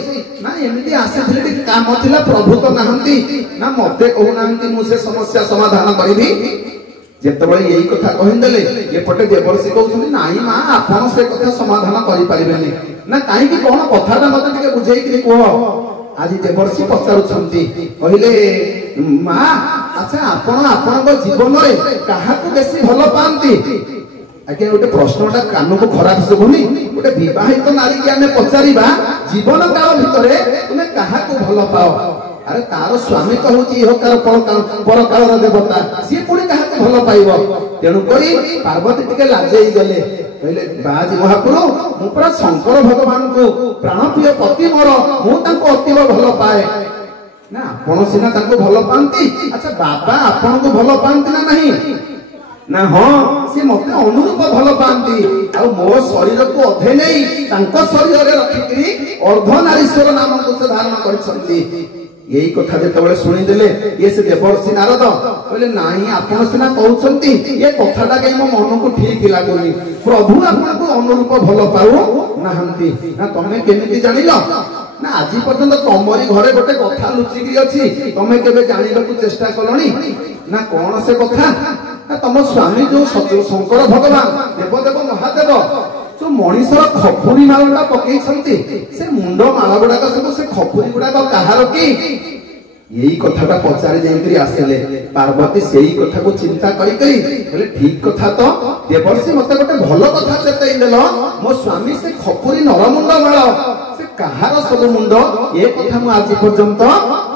ना एमिति आसिथिले टिके काम थिला प्रभु तो नहांती ना मते कहू नहांती मु से समस्या समाधान करबी। जेतबळे यही कथा कहिंदेले एपटे देवर्षि कहउछनी नाही मां आपण से कथा समाधान करि परिबेनी ना काहे कि कोन कथाटा मते टिके बुझेई कि कहो। आज देवर्षि पचारुछंती कहले मां अच्छा आपण आपन जीवन रे काहाकू बेसी भलो पांती। आगे गोटे प्रश्नटा कान को खराब सुबुनी गोटे विवाहित नारी की आमे पचारिबा जीवन काल भितरे तुमे काहाकू भलो पाओ अरे तार स्वामी तो होची इहकार परकालर देवता सी पुणी काहाकू भलो पाइबो। तेणु करी पार्वती टिके लाजेई गले कहले बाजी महाप्रभु मु पूरा शंकर भगवान को प्राणप्रिय पति मोर मु तांको अतीव भलो पाए ना आपण सिना तांको भलो पांती। अच्छा बाबा आपण को भलो पांती ना नहीं ना हाँ सी मते अनुरूप भल पाती आ मो शरीर को अधे नहीं तांको शरीर रे रखिकरी अर्धनारीश्वर नाम को से धारण करछंती। यही कथा जेतबळे सुनि देले ये से देवर्षि नारद कहले नाही आपण सिना कहउछंती ये कथाटा के मो मन को ठीक लागोनी प्रभु आपण को अनुरूप भल पाउ नाहंती ना तमे केमिति जानिलो ना आज पर्यंत तमरी घरे गोटे कथा लुचिकी अछि तमे केबे जानिबाकू चेष्टा कलणी ना कोन से कथा ना तम स्वामी जो शंकर भगवान देवदेव महादेव जो मनीषर खपुरी मालटा पकई से मुंड माल गुड़ाक सब से खपुरी गुड़ाक कहार कि यही कथाटा पचारि जाइकरी आसिले पार्वती सेही कथा को चिंता करी कहले ठीक कथा तो देवर्षि मते गोटे भलो कथा चेतई देलो मो स्वामी से खपुरी नरमुंड माल से कहार सब मुंड ए कथा मु आज पर्यंत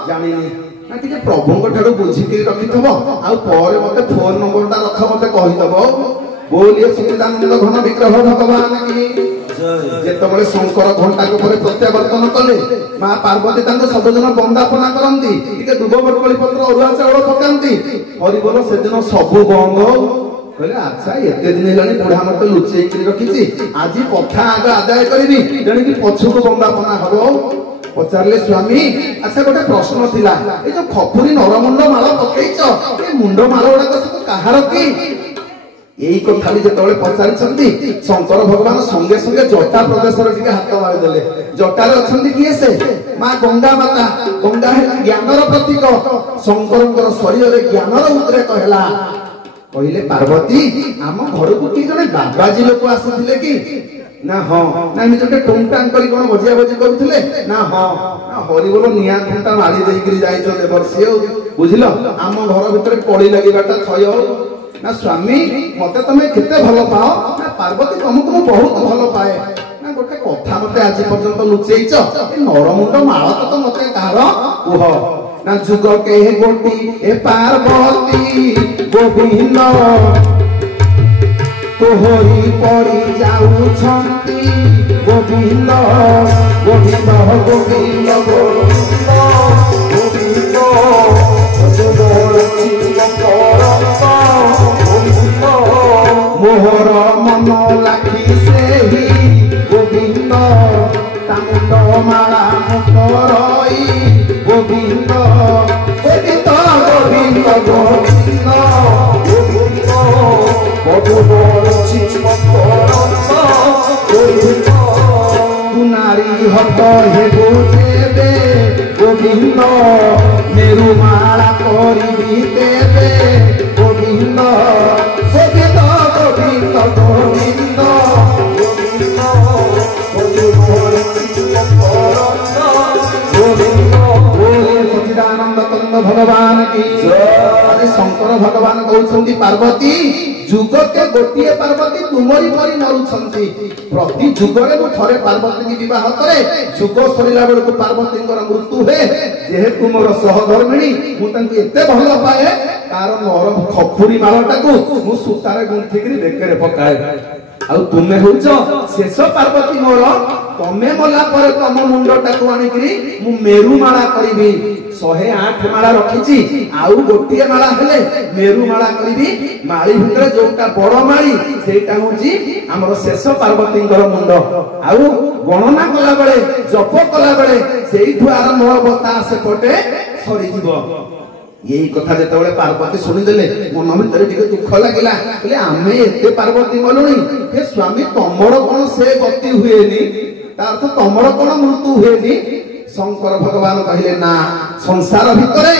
जानिनी ना कि प्रभुଙ୍କ ठाडू बुझिकरी रखिथबो आ परे मते फोन नंबरटा रख मते कहि दबो बोलिए सच्चिदानंद घन विग्रह भगवान की जय। जेतबळे शंकर घंटा के परे प्रत्यावर्तन कले मां पार्वती तांको सब जन बंदापना करंती टिके दुब बरकली पत्र अरुआ चाउल पकांती हरि बोल से दिन सब बंद कहले अच्छा एते दिन हेलानी बुढ़ा मते लुचेई करी रखिची आज कथा आगे आदाय करबी जणी कि पछुको बंदापना हबो। पचारले स्वामी अच्छा गोटे प्रश्न थिला ए जो खपुरी नरमुंड माल पकईच ए मुंड माल गुड़ाक सब कहार कि यही कथा भी जेतबळे पचारिछंती शंकर भगवान संगे संगे जटा प्रदेश रे टिके हाथ मारि देले जटारे अछंती किए से मां गंगा माता गंगा है ज्ञानर प्रतीक शंकरଙ୍କର शरीर रे ज्ञानर उद्रेक हैला कहले पार्वती आम घर को कि जने बाबाजी लोक आसीथिले कि ना हाँ ना एमि जटे टुंटान करी कोन बजिया बजी करूथिले ना हाँ ना हरि बोल निया टुंटा मारी देइकरी जाइछो देवर्षि बुझिलो आम घर भितर कळी लागिबाटा थय ना स्वामी मते तमे केते भलो पाओ ना पार्वती तुमको मु बहुत भलो पाए ना गोटे कथा मते आज पर्यंत लुचेइछ ए नरमुंड माळ तो मते कहार कुह ना जुग के गोटी ए पार्वती गोविंद तोहरी पड़ी जाऊ छंती गोविंद गोविंद गोविंद गोविंद मोहर मन लाखी से ही गोविंद तामुंड माला मुखरई गोविंद गोविंद गोविंद गोविंद नारी हत हे बुझेबे गोविंद मेरु माला करी देबे गोविंद गोविंद गोविंद गोविंद सच्चिदानंद कंद भगवान की जय। शंकर भगवान कहउछंती कहते पार्वती जुगके गोटे पार्वती तुमरी परी मरुछंती प्रति जुगरे मु थरे पार्वती की विवाह करे जुग सरिला बेलକୁ पार्वतीଙ୍କର मृत्यु हे जेहेतु मोर सहधर्मिणी मु तांको एते भल पाए कार मोर खपुरी मालटाकू मु सुतारे गुंथिकरी बेकरे पकाए आउ तुमे होउछ शेष पार्वती मोर तमे मला पर तम मुंडटाकू आनिकरी मु मेरु माला करिबी 108 माला रखिची आउ गोटिए माला हेले मेरु माला करिबी माळी भितरे जोटा बड़ माळी सेटा होची हमर शेष पार्वतीଙ୍କର मुंड आउ गणना कला बेले जप कला बेले सेइठु आरंभ हो ता सेपटे सरी जीव यही कथा जेतेबेले पार्वती सुनि देले मन भितरे टिके दुख लागिला कहले आमे एते पार्वती मलुनी हे स्वामी तमरो कोन से गति हुएनी तार तो तमरो कोन मृत्यु हुएनी शंकर भगवान कहले ना संसार भितरे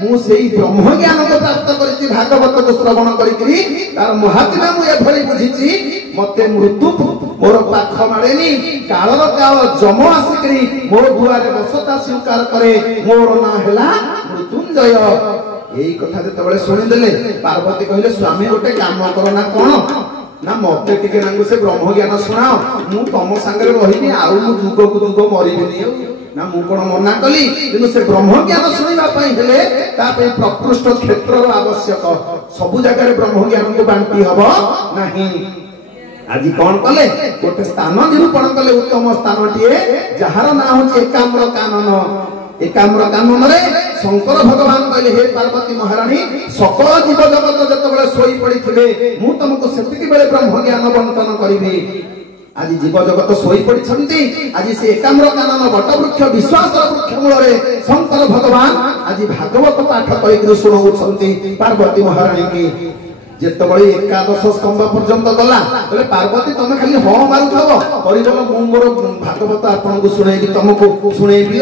मु सेई ब्रह्म ज्ञान को प्राप्त करिछि भागवत को श्रवण करिकरी तार महात्म्य मु ए भली बुझिछि मते मृत्यु मोर पाख मारेनी कालर काल जम आसिकरी मोर दुआरे बसता स्वीकार करे मोर ना हैला मृत्युंजय एई कथा जेतेबेले सुनि देले पार्वती कहले स्वामी गोटे काम करो ना कोन ना मते टिके नांगु से ब्रह्म ज्ञान सुनाओ मु तम संगे रहिनी आउ मु जुग को जुग मरिबिनी ना मु कोन मना कली किंतु से ब्रह्म ज्ञान सुनिबा पई हेले ता पे प्रकृष्ट क्षेत्र आवश्यक सब जगह ब्रह्म ज्ञान को बांटी हबो नाही आज कौन कले गोटे स्थान निरूपण कले उत्तम स्थान टिए जहार ना होची एकाम्र कानन एकाम्र कानन रे शंकर भगवान कहले हे पार्वती महारानी सकल जीव जगत जतबेले सोई पड़िथिबे मु तुमको सेतिकी बेले ब्रह्म ज्ञान बंटन करिबी आज जीव जगत सोई पड़िछंती आज से एकाम्र कानन बट वृक्ष विश्वास वृक्ष मूल रे शंकर भगवान आज भागवत पाठ करिकरी सुनाउछंती पार्वती महारानी की जेतबळे एकादश स्तंभ पर्यंत गला बोले पार्वती तमे खाली ह मारुथबो परिबल मु मोर भागवत आपन को सुनेबी तुमको सुनेबी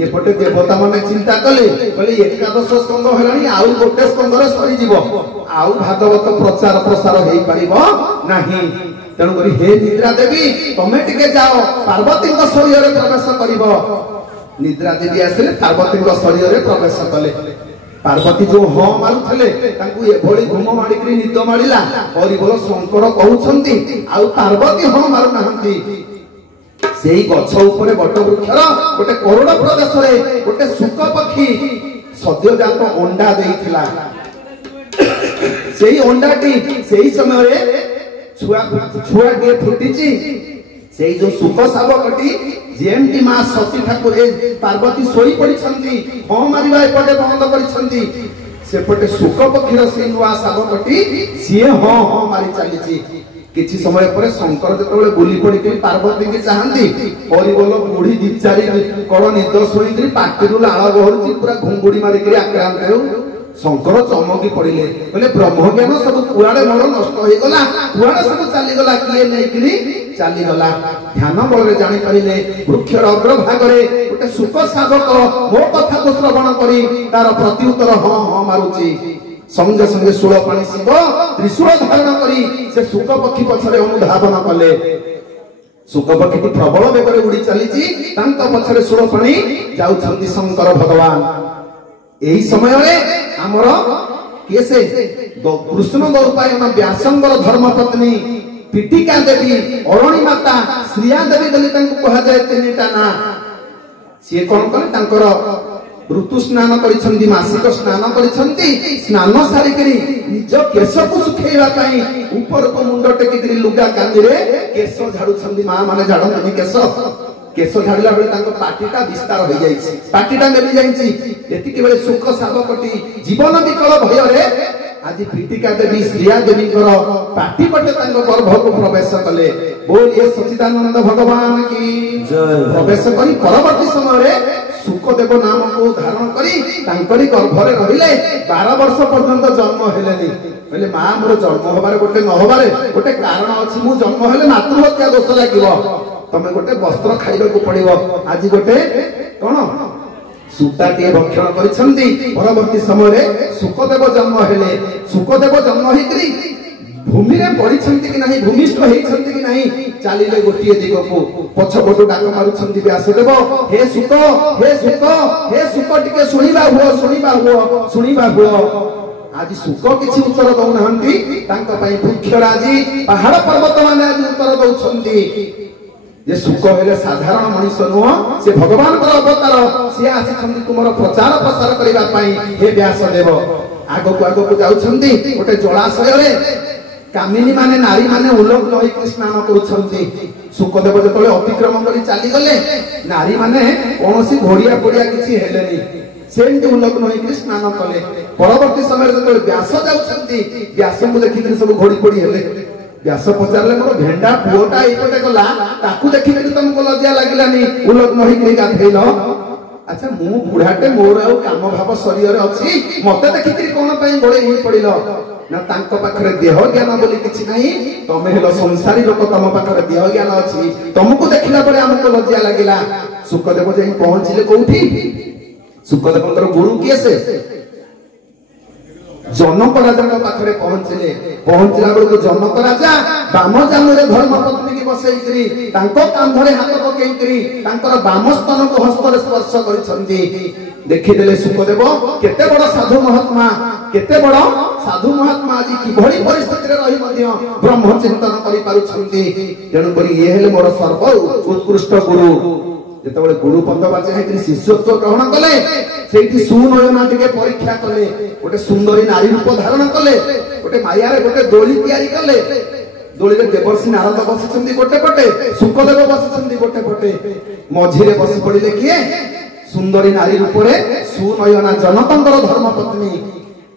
ये पटे देवता माने चिंता कले बोले एकादश स्तंभ हेलानी आउ गोटे स्तंभ रे सरी जीवो आउ भागवत प्रचार प्रसार हेई परिबो नाही तेणु करी हे निद्रा देवी तमे टिके जाओ पार्वती को शरीर रे प्रवेश करिवो निद्रा देवी आसिले पार्वती को शरीर रे प्रवेश कले पार्वती जो ह मारुथले तांकु एभली घुम माडिकरी निद माडिला परिबल शंकर कहउछंती आउ पार्वती ह मारु नाहंती सेही गछ ऊपर बट वृक्षर गोटे करोड़ प्रदेश रे गोटे सुक पक्षी सद्य जात अंडा देइथिला सेही अंडाटी सेही समय रे छुआ के फुटिची सेही जो सुक शावकटी जेमटी मां सती ठाकुर पार्वती सोई पड़िछंती ह मारिबा एपटे बंद करिछंती सेपटे सुक पक्षीर से नुआ शावकटी सिए ह ह मारी चलीची किछि समय पर शंकर जेतबेले बुली पड़ी के पार्वती के चाहंती परिबल बुढ़ी दिचारी कळ निद सोईकरी पाटिरु लाळ बहरुची पूरा घुंगुडी मारी के आक्रांत हेउ शंकर चमकी पड़िले बोले ब्रह्म ज्ञान सब कुआडे मोर नष्ट होई गला कुआडे सब चली गला किए नेकरी चली गला ध्यान बल रे जानि परिले वृक्षर अग्र भाग रे गोटे सुख शावक मो कथा को श्रवण करी तार प्रत्युत्तर ह ह मारुची संगे संगे सुळ पानी शिव त्रिशूल धारण करी से सुख पक्षी पछरे अनुधावन कले सुख पक्षी प्रबल बेगरे उड़ी चलीची तांक पछरे सुळ पानी जाउछंती शंकर भगवान एही समय रे हमर केसे कृष्ण गौपायन व्यासंगर धर्मपत्नी पिटिका देवी अरणी माता श्रिया देवी बोली तांको कहा जाय तीनटा ना से कोन करे तांकर ऋतु स्नान करिछंती मासिक स्नान करिछंती स्नान सारिकरी निज केश को सुखेइबा पई ऊपर को मुंड टेकिकरी लुगा कांदी रे केश झाडुछंती मां माने झाडंती केश झाड़िला बेले तांको पाटीटा विस्तार हो जाईछि पाटीटा मेली जाईछि एतिके बेले सुख शावकटी जीवन विकल भय रे आज प्रीतिका देवी श्रिया देवी पाटी पटे तांको गर्भ को प्रवेश कले बोलिए सच्चिदानंद भगवान की जय प्रवेश करी परवर्ती समय रे सुखदेव नाम को धारण करी तांकरी गर्भ रे रहिले 12 वर्ष पर्यंत जन्म हेलेनी बोले मां मोर जन्म होबारे गोटे न होबारे गोटे कारण अछि मु जन्म हेले मातृहत्या दोष लागिवो तमे गोटे वस्त्र खाइबा को पड़िवो आज गोटे कोन सूताटिए भक्षण करिछंती परवर्ती समय रे सुखदेव जन्म हेले सुखदेव जन्म हेकरी भूमि रे पड़िछंती कि नाही भूमिष्ठ हेछंती कि नाही चालिले गोटिए दिग को पछपटु डाक मारुछंती व्यासदेव हे सुख टिके सुनिबा हुओ आज सुख किसी उत्तर दौना वृक्षराजी पहाड़ पर्वत मैंने आज उत्तर दौरान जे सुख हेले साधारण मनीष नुह से भगवान अवतार सी आसी तुम प्रचार प्रसार करने हे व्यासदेव आगक आगक जाऊँच गोटे जलाशय कामिनी माने नारी माने उलग्न होकर स्नान करुछंती सुखदेव जो अतिक्रम कर चलीगले नारी माने कौन घोड़िया पोड़िया किसी हेलेनी सेमती उलग्न होकर स्नान कले परवर्ती समय जो व्यास जाऊँच व्यास को देखिक सब घोड़ी पोड़ी हेले व्यास पचारे मोर भेंडा पुओटा एपटे गला ताकू देखिक तुमको लज्जा लगिलानी उलग्न होकर गाधेल अच्छा मु बुढ़ाटे मोर आ काम भाव शरीर अच्छी मत देखिक कौन गोड़े पड़िल ना तांको पाखरे देह ज्ञान बोली किछि नहीं तमे हेलो संसारी लोक तम पाखरे देह ज्ञान अछि तुमको देखिला परे हमको लज्जा लागिला सुखदेव जाई पहुंचिले कोठी सुखदेवଙ୍କର गुरु किए से जनक राजा पाखरे पहुंचिले पहुंचला बेलू जनक राजा बाम जानुरे धर्म पत्नी की बसैकरी तांको कांधरे हाथ पकेइकरी तांकर बाम स्तन को हस्ତରେ स्पर्श करिसंती देखिदेले सुखदेव केते बड़ साधु महात्मा केते बड़ साधु महात्मा आज किभଳି परिस्थिति रही मध्य ब्रह्म चिंतन करि पारुछंती तेणु करी ये हेले मोर सर्व उत्कृष्ट गुरु जेतेबेले गुरु पद बाचे हेतरी शिष्यत्व ग्रहण कले सेठी सुनयना टिके परीक्षा कले गोटे सुंदरी नारी रूप धारण कले गोटे मायारे गोटे दोली तयारी कले दोली रे देवर्षि नारद बसिछंती गोटे पटे सुखदेव बसिछंती गोटे पटे मझिरे बसि पड़िले किए सुंदरी नारी रूप रे सुनयना जनकंकर धर्म पत्नी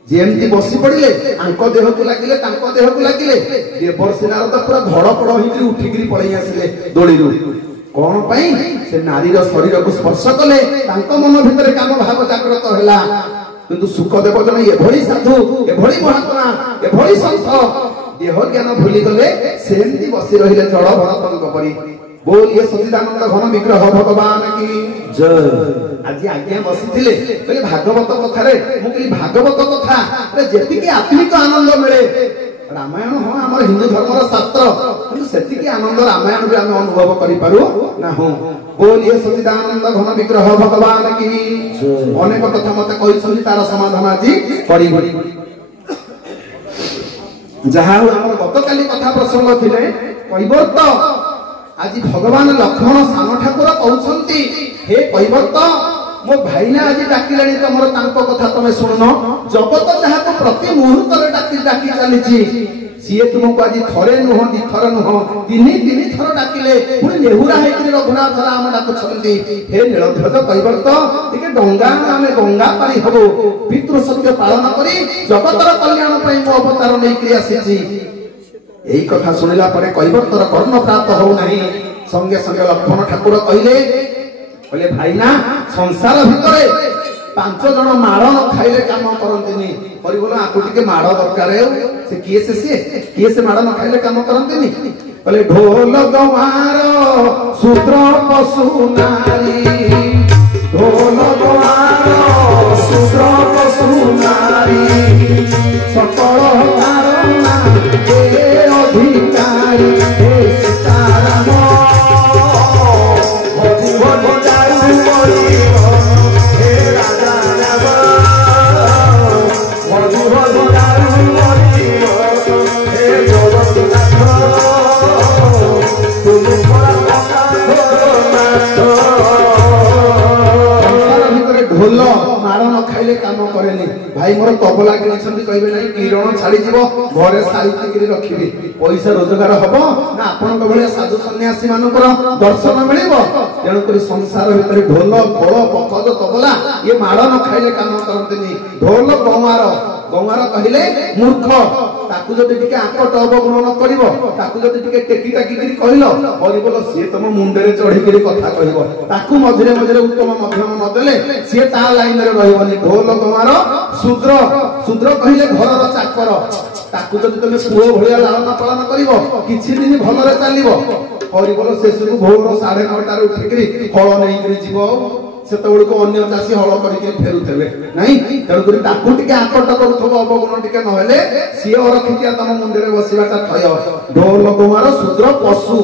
जेमती बसी पड़िले आंको देह को लागिले तांको देह को लागिले देवर्षि नारद पूरा धड़पड़ होइकरी उठिकरी पळै आसिले दोली रू कौन पाई से नारीर शरीर को स्पर्श कले तांको मन भितर काम भाव जागृत हैला किंतु सुखदेव जन एभଳି साधु एभଳି महात्मा एभଳି संत देह ज्ञान भूली गले सेमती बसी रहिले जड़ भरतंक परी बोलिए सच्चिदानंद घन विग्रह भगवान की जय आज आज्ञा बसीथिले बोले भागवत कथा रे मु कहली भागवत कथा रे जेति के आत्मिक आनंद मिले रामायण हाँ आम हिंदू धर्म शास्त्र किंतु सेतिकी आनंद रामायण भी आम अनुभव करिपारु नाहु बोलिए सच्चिदानंद घन विग्रह भगवान की अनेक कथा मते कहिसंती तार समाधान आज करिबो जहा हमर गतकाली कथा प्रसंग थिले कैवर्त आज भगवान लक्ष्मण सान ठाकुर कहउछंती हे कैवर्त मो भाईना आज डाकिलानी तमर तांको कथा तमे सुननो जगत जहा को प्रति मुहूर्त रे डाकी चलीची सीए तुमको आज थरे नुह दी थर नुह तीन थर डाकिले पुणी नेहुरा हेकरी रघुनाथ राम डाकुछंती हे नीलध्वज कैवर्त टिके डंगा आमे गंगा पारी हबो पितृ सत्य पालन करी जगतर कल्याण पई मो अवतार नेकरी आसीची एई कथा सुनिला परे कैवर्तर कर्म प्राप्त हो नहीं संगे संगे लक्ष्मण ठाकुर कहिले बोले भाईना संसार भितर 5 जन माड़ न खाइले काम करंतिनी करी बोला आकु टिके माड़ दरकार से किए से माड़ न खाइले काम करंतिनी बोले ढोल गवार शूद्र पशु नारी ढोल गवार शूद्र पशु नारी सकल धारणा हे अधिकारी हे सीताराम ढोल माड़ न खाइले काम करेनी भाई मोर तबला किनिछंती कहबे नहीं किरण छाड़ी जीवो घरे साहित्य करी रखिबी पैसा रोजगार हबो ना आपन को भले साधु सन्यासी मानकर दर्शन मिलिबो तेणु करी संसार भितर ढोल खोल पखद तबला ये माड़ न खाइले काम करंतनी ढोल गंवार कहले मूर्ख ताकू जदि टिके आकट अवगुण करिवो ताकू जदि टिके टेकी टाकी करी कहिलो बली बोलो से तम मुंडरे चढ़ी करी कथा कहिवो ताकू मझिरे मझिरे उत्तम मध्यम न देले से ता लाइन रे रहिबनी ढोल गंवार शूद्र कहले घरर चाकर ताकू जदि तमे पुओ भलिया लालन पालन करिवो किछि दिन भलरे चलिवो करी बोलो से सब भोर 9:30 रे उठिकरी हळ नै करी जीवो सेतबेल को अन्य चासी हल करके फेरुथबे नहीं तेणु करी ताकू टिके आकट करूथबो अवगुण टिके नहेले सिए रखिया तम मंदिर बसिबाटा थय ढोल गंवार शूद्र पशु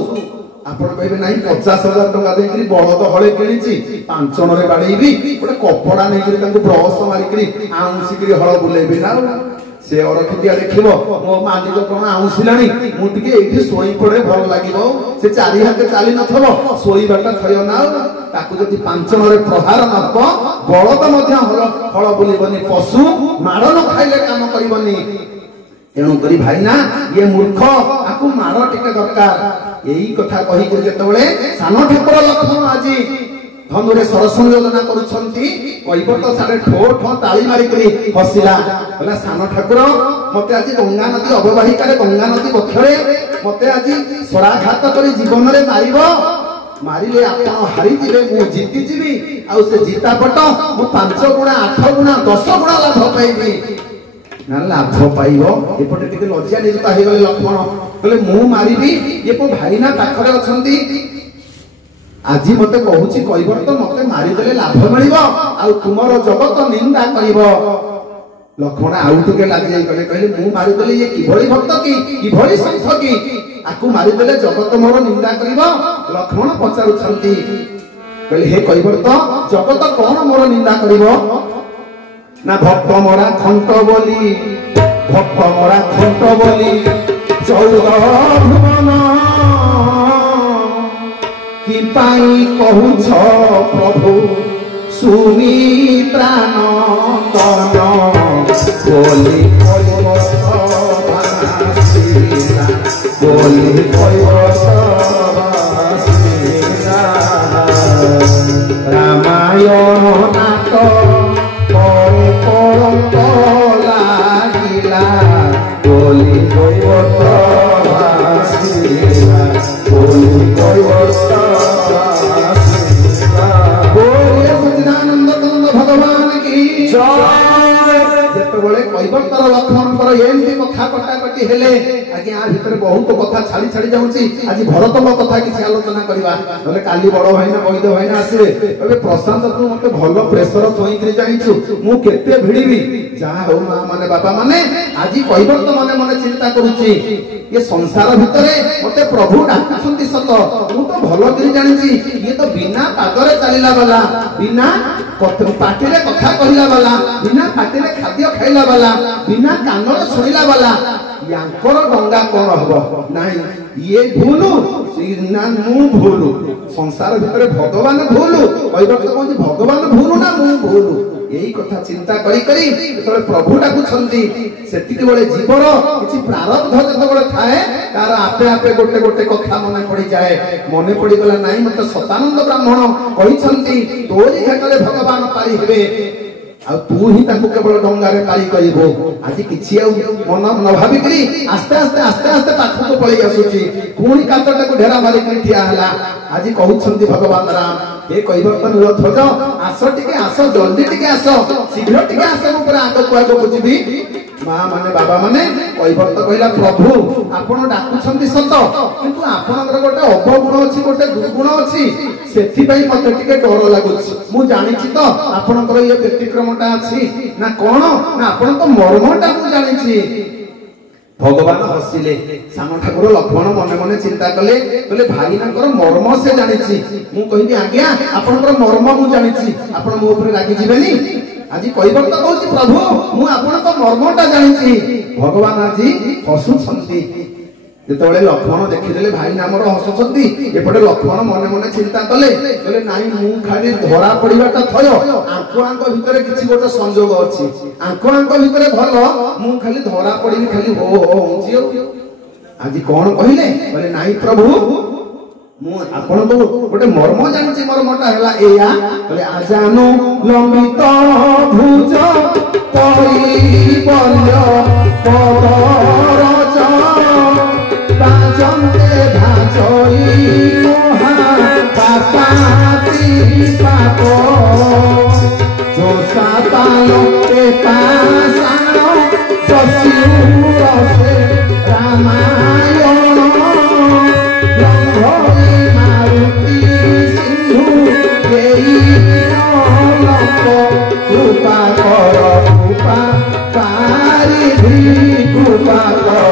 आपण कहबे नहीं 50,000 टका देकरी बळद हळे किणीची पांचणरे बाडीबी गोटे कपड़ा नै करी तांको ब्रश मारी करी आउंसी करी हळ बुलेबी ना से अरखिया देखिब मो मालिक कौन आउसिलानी मु टिके एठी सोई पड़े भल लागिबो से चारि हाते चाली नथबो सोईबाटा थय ना ताकू जदि पांचନରେ प्रहार नब बलद मध्य हल बुलिबनी पशु माड़ न खाइले काम करिबनी तेणु करी भाई ना ये मूर्ख आकु माड़ टिके दरकार यही कथा कहि के जेतबेले सान ठाकुर लक्ष्मण आज धनुरे सरसंयोजना करुछंती कैबर्त सारे ठो ठो ताली मारी करी हसिला बोला सान ठाकुर मते आज गंगा नदी अवबाहिका गंगा नदी पक्षरे मते आज सराघात करी जीवन रे मारिबो मारिले आपण हारी दिले मु जीति जीवी आ से जीता पट मु 5 गुणा 8 गुणा 10 गुणा लाभ पाइबी ना लाभ पाइबो एपटे टिके लज्जा निजुता हे गले लक्ष्मण बोले मु मारिबी ये को भाई ना पाखरे अछंती आज मते कहूची कैबर्त मते मारी देले लाभ मिलिबो आ तुमरो जगत निंदा करिबो लक्ष्मण आउ टिके लागि जाई कहले मु मारी देले ये किभଳି भक्त की किभଳି संत की आकु मारी देले जगत मोर निंदा करिबो लक्ष्मण पचारुछंती कहले हे कैबर्त जगत कोन मोर निंदा करिबो ना भक्त मोरा खंट बोली चौदह भुवन कि पाई कहूछ प्रभु सुमित्रा नंदन बोली रामायण नाथ लागिला बोली भगवान की जेतबेले कैबर्तर लक्ष्मणकर एमती कथा कटाकटी हेले आज्ञा आ भितर बहुत कथा छाड़ी छाड़ी जाउची आज भरतक कथा किछि आलोचना करबा बोले काली बड़ भाईना वैद्य भाईना आसीबे बोले प्रशांत तू मते भलो प्रेशर थोई करी जाइछु मु केते भिड़ीबी जा हो मां माने बाबा माने आज कैबर्त मने मने चिंता करूची ये संसार भितरे मते प्रभु डाकुछंती सत मु तो भलो करी जानिची ये तो बिना पागरे चलिला वाला बिना पाटिले कथा कहिला वाला बिना पाटिले खाद्य खाइला वाला बिना कानरे सुनिला वाला यांकर गंगा कोन हबो नाही ये भूलु ना मु भूलु संसार भितरे भगवान भूलु कैबर्त कहूची भगवान भूलु ना मु भूलु यही कथा चिंता करी करी जेतबेले प्रभु डाकुछंती सेतिके बेले जीवर किछि प्रारब्ध जेतबेले थाए तार आपे आपे गोटे गोटे कथा मने पड़ी जाए मने पड़ी गला नाही मते सतानंद ब्राह्मण कहिछंती तोरी घाटले भगवान पारी हेबे आ तू ही ताकू केवल डंगारे पारी करिबो आज किछि मन न भाबी करी आस्ते आस्ते आस्ते आस्ते पाखु पळी आसुची पुणी कातटा को ढेरा मारी करी ठिया हला आज कहुछंती भगवान राम ए कैबर्त ध्वज आस टिके आस जल्दी टिके आस शीघ्र टिके आस ऊपर आगो को आगो बुझिबी मां माने बाबा माने कैबर्त कहिला प्रभु आपण डाकुछंती सत किंतु आपनकर गोटे अवगुण अछि गोटे दुर्गुण अछि सेथि पई मते टिके डर लागुछि मु जानिछि तो आपनकर ये व्यतिक्रमटा अछि ना कोन ना आपण तो मर्मटा मु जानिछि भगवान हसिले सान ठाकुर लक्ष्मण मने मने चिंता कले कहले भाई नाकर मर्म से जानिछि मु कहिबी आज्ञा आपनकर मर्म मु जानिछि आपण मो ऊपर लागि जिबेनी आज कैबर्त कहूची प्रभु मु आपनक मर्मटा जानिछि भगवान आज हसुछंती जेतबेले लक्ष्मण देखिदेले भाई नामर हसुछंती एपटे लक्ष्मण मने मने चिंता कले कहले नाही मु खाली धरा पडिबाटा थय आंको भितरे किछि गोटे संयोग अछि आंको भितरे भलो मु खाली धरा पडिबी खाली हो हो होची आज कोन कहिले बोले नाही प्रभु मु आपण तो गोटे मर्म जानिछि मर्मटा हला एया बोले आजानु लंबित भुज परिबल्य पररज बाजन्ते भाजई मोहा पापाति पाप जोसा पालो के पासानो जसिउ से रामायण लंघई मारुति सिंधु देई लोक कृपा कर कृपा पारिधि कृपा कर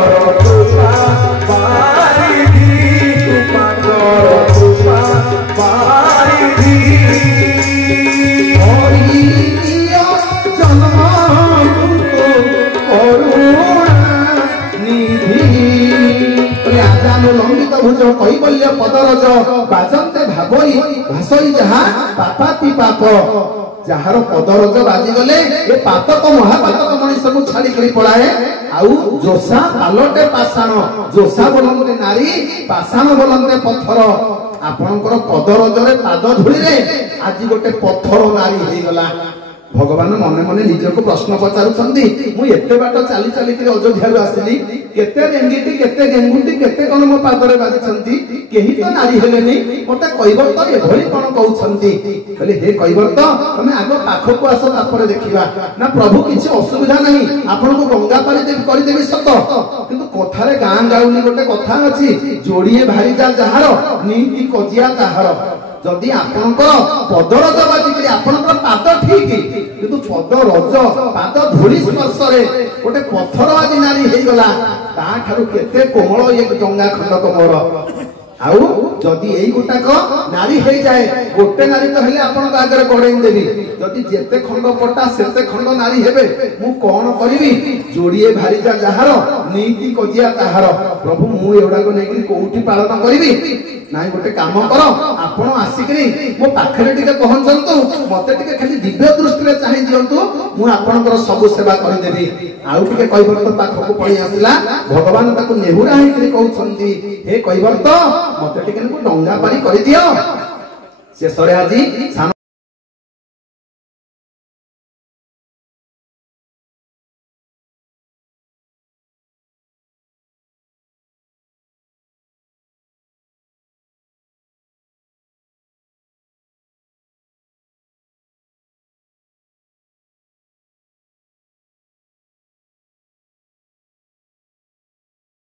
ଚତୁର୍ଭୁଜ କୈବଲ୍ୟ ପଦରଜ ବାଜନ୍ତେ ଭାବଇ ଭାସଇ ଯାହା ପାପାତି ପାପ ଯାହାର ପଦରଜ ବାଜିଗଲେ ଏ ପାତକ ମହାପାତକ ମଣିଷକୁ ଛାଡିକରି ପଳାଏ ଆଉ ଜୋଷା ପାଲଟେ ପାଷାଣ ଜୋଷା ବୋଲନ୍ତେ ନାରୀ ପାଷାଣ ବୋଲନ୍ତେ ପଥର ଆପଣଙ୍କର ପଦରଜରେ ପାଦ ଧୂଳିରେ ଆଜି ଗୋଟେ ପଥର ନାରୀ ହେଇଗଲା ଭଗବାନ ମନେ ମନେ ନିଜକୁ ପ୍ରଶ୍ନ ପଚାରୁଛନ୍ତି ମୁଁ ଏତେ ବାଟ ଚାଲି ଚାଲିକରି ଅଯୋଧ୍ୟାରୁ ଆସିଲି କେତେ ରେଙ୍ଗିଟି କେତେ ଗେଙ୍ଗୁଟି କେତେ କଣ ମୋ ପାଦରେ ବାଜିଛନ୍ତି କେହି ତ ନାରୀ ହେଲେନି ମତେ କୈବର୍ତ୍ତ ଏଭଳି କଣ କହୁଛନ୍ତି କହିଲେ ହେ କୈବର୍ତ୍ତ ତମେ ଆଗ ପାଖକୁ ଆସ ତାପରେ ଦେଖିବା ନା ପ୍ରଭୁ କିଛି ଅସୁବିଧା ନାହିଁ ଆପଣଙ୍କୁ ଗଙ୍ଗା କରିଦେବି ସତ କିନ୍ତୁ କଥାରେ ଗାଁ ଗାଉଲି ଗୋଟେ କଥା ଅଛି ଯୋଡିଏ ଭାରିଜା ଯାହାର ନିତି କଜିଆ ତାହାର ଯଦି ଆପଣଙ୍କର ପଦରଜ ବାଜିକରି ଆପଣଙ୍କର ପାଦ ଠିକ କିନ୍ତୁ ପଦରଜ ପାଦ ଧୂଳି ସ୍ପର୍ଶରେ ଗୋଟେ ପଥର ଆଜି ନାରୀ ହେଇଗଲା ତାଠାରୁ କେତେ କୋମଳ ଏ ଗଙ୍ଗା ଖଣ୍ଡକ ମୋର ଆଉ ଯଦି ଏଇ ଗୋଟାକ ନାରୀ ହେଇଯାଏ ଗୋଟେ ନାରୀ ତ ହେଲେ ଆପଣଙ୍କ ଆଗରେ ଗଡେଇ ଦେବି ଯଦି ଯେତେ ଖଣ୍ଡ ପଟା ସେତେ ଖଣ୍ଡ ନାରୀ ହେବେ ମୁଁ କଣ କରିବି ଯୋଡିଏ ଭାରିଜା ଯାହାର ନୀତି କଜିଆ ତାହାର ପ୍ରଭୁ ମୁଁ ଏଗୁଡାକ ନେଇକି କୋଉଠି ପାଳନ କରିବି ନାଇଁ ଗୋଟେ କାମ କର ଆପଣ ଆସିକରି ମୋ ପାଖରେ ଟିକେ ପହଞ୍ଚନ୍ତୁ ମତେ ଟିକେ ଖାଲି ଦିବ୍ୟ ଦୃଷ୍ଟିରେ ଚାହିଁ ଦିଅନ୍ତୁ ମୁଁ ଆପଣଙ୍କର ସବୁ ସେବା କରିଦେବି ଆଉ ଟିକେ କୈବର୍ତ୍ତ ପାଖକୁ ପଳେଇ ଆସିଲା ଭଗବାନ ତାକୁ ନେହୁରା ହେଇକରି କହୁଛନ୍ତି ହେ କୈବର୍ତ୍ତ ମତେ ଟିକେ ଡଙ୍ଗା ପାଣି କରିଦିଅ ଶେଷରେ ଆଜି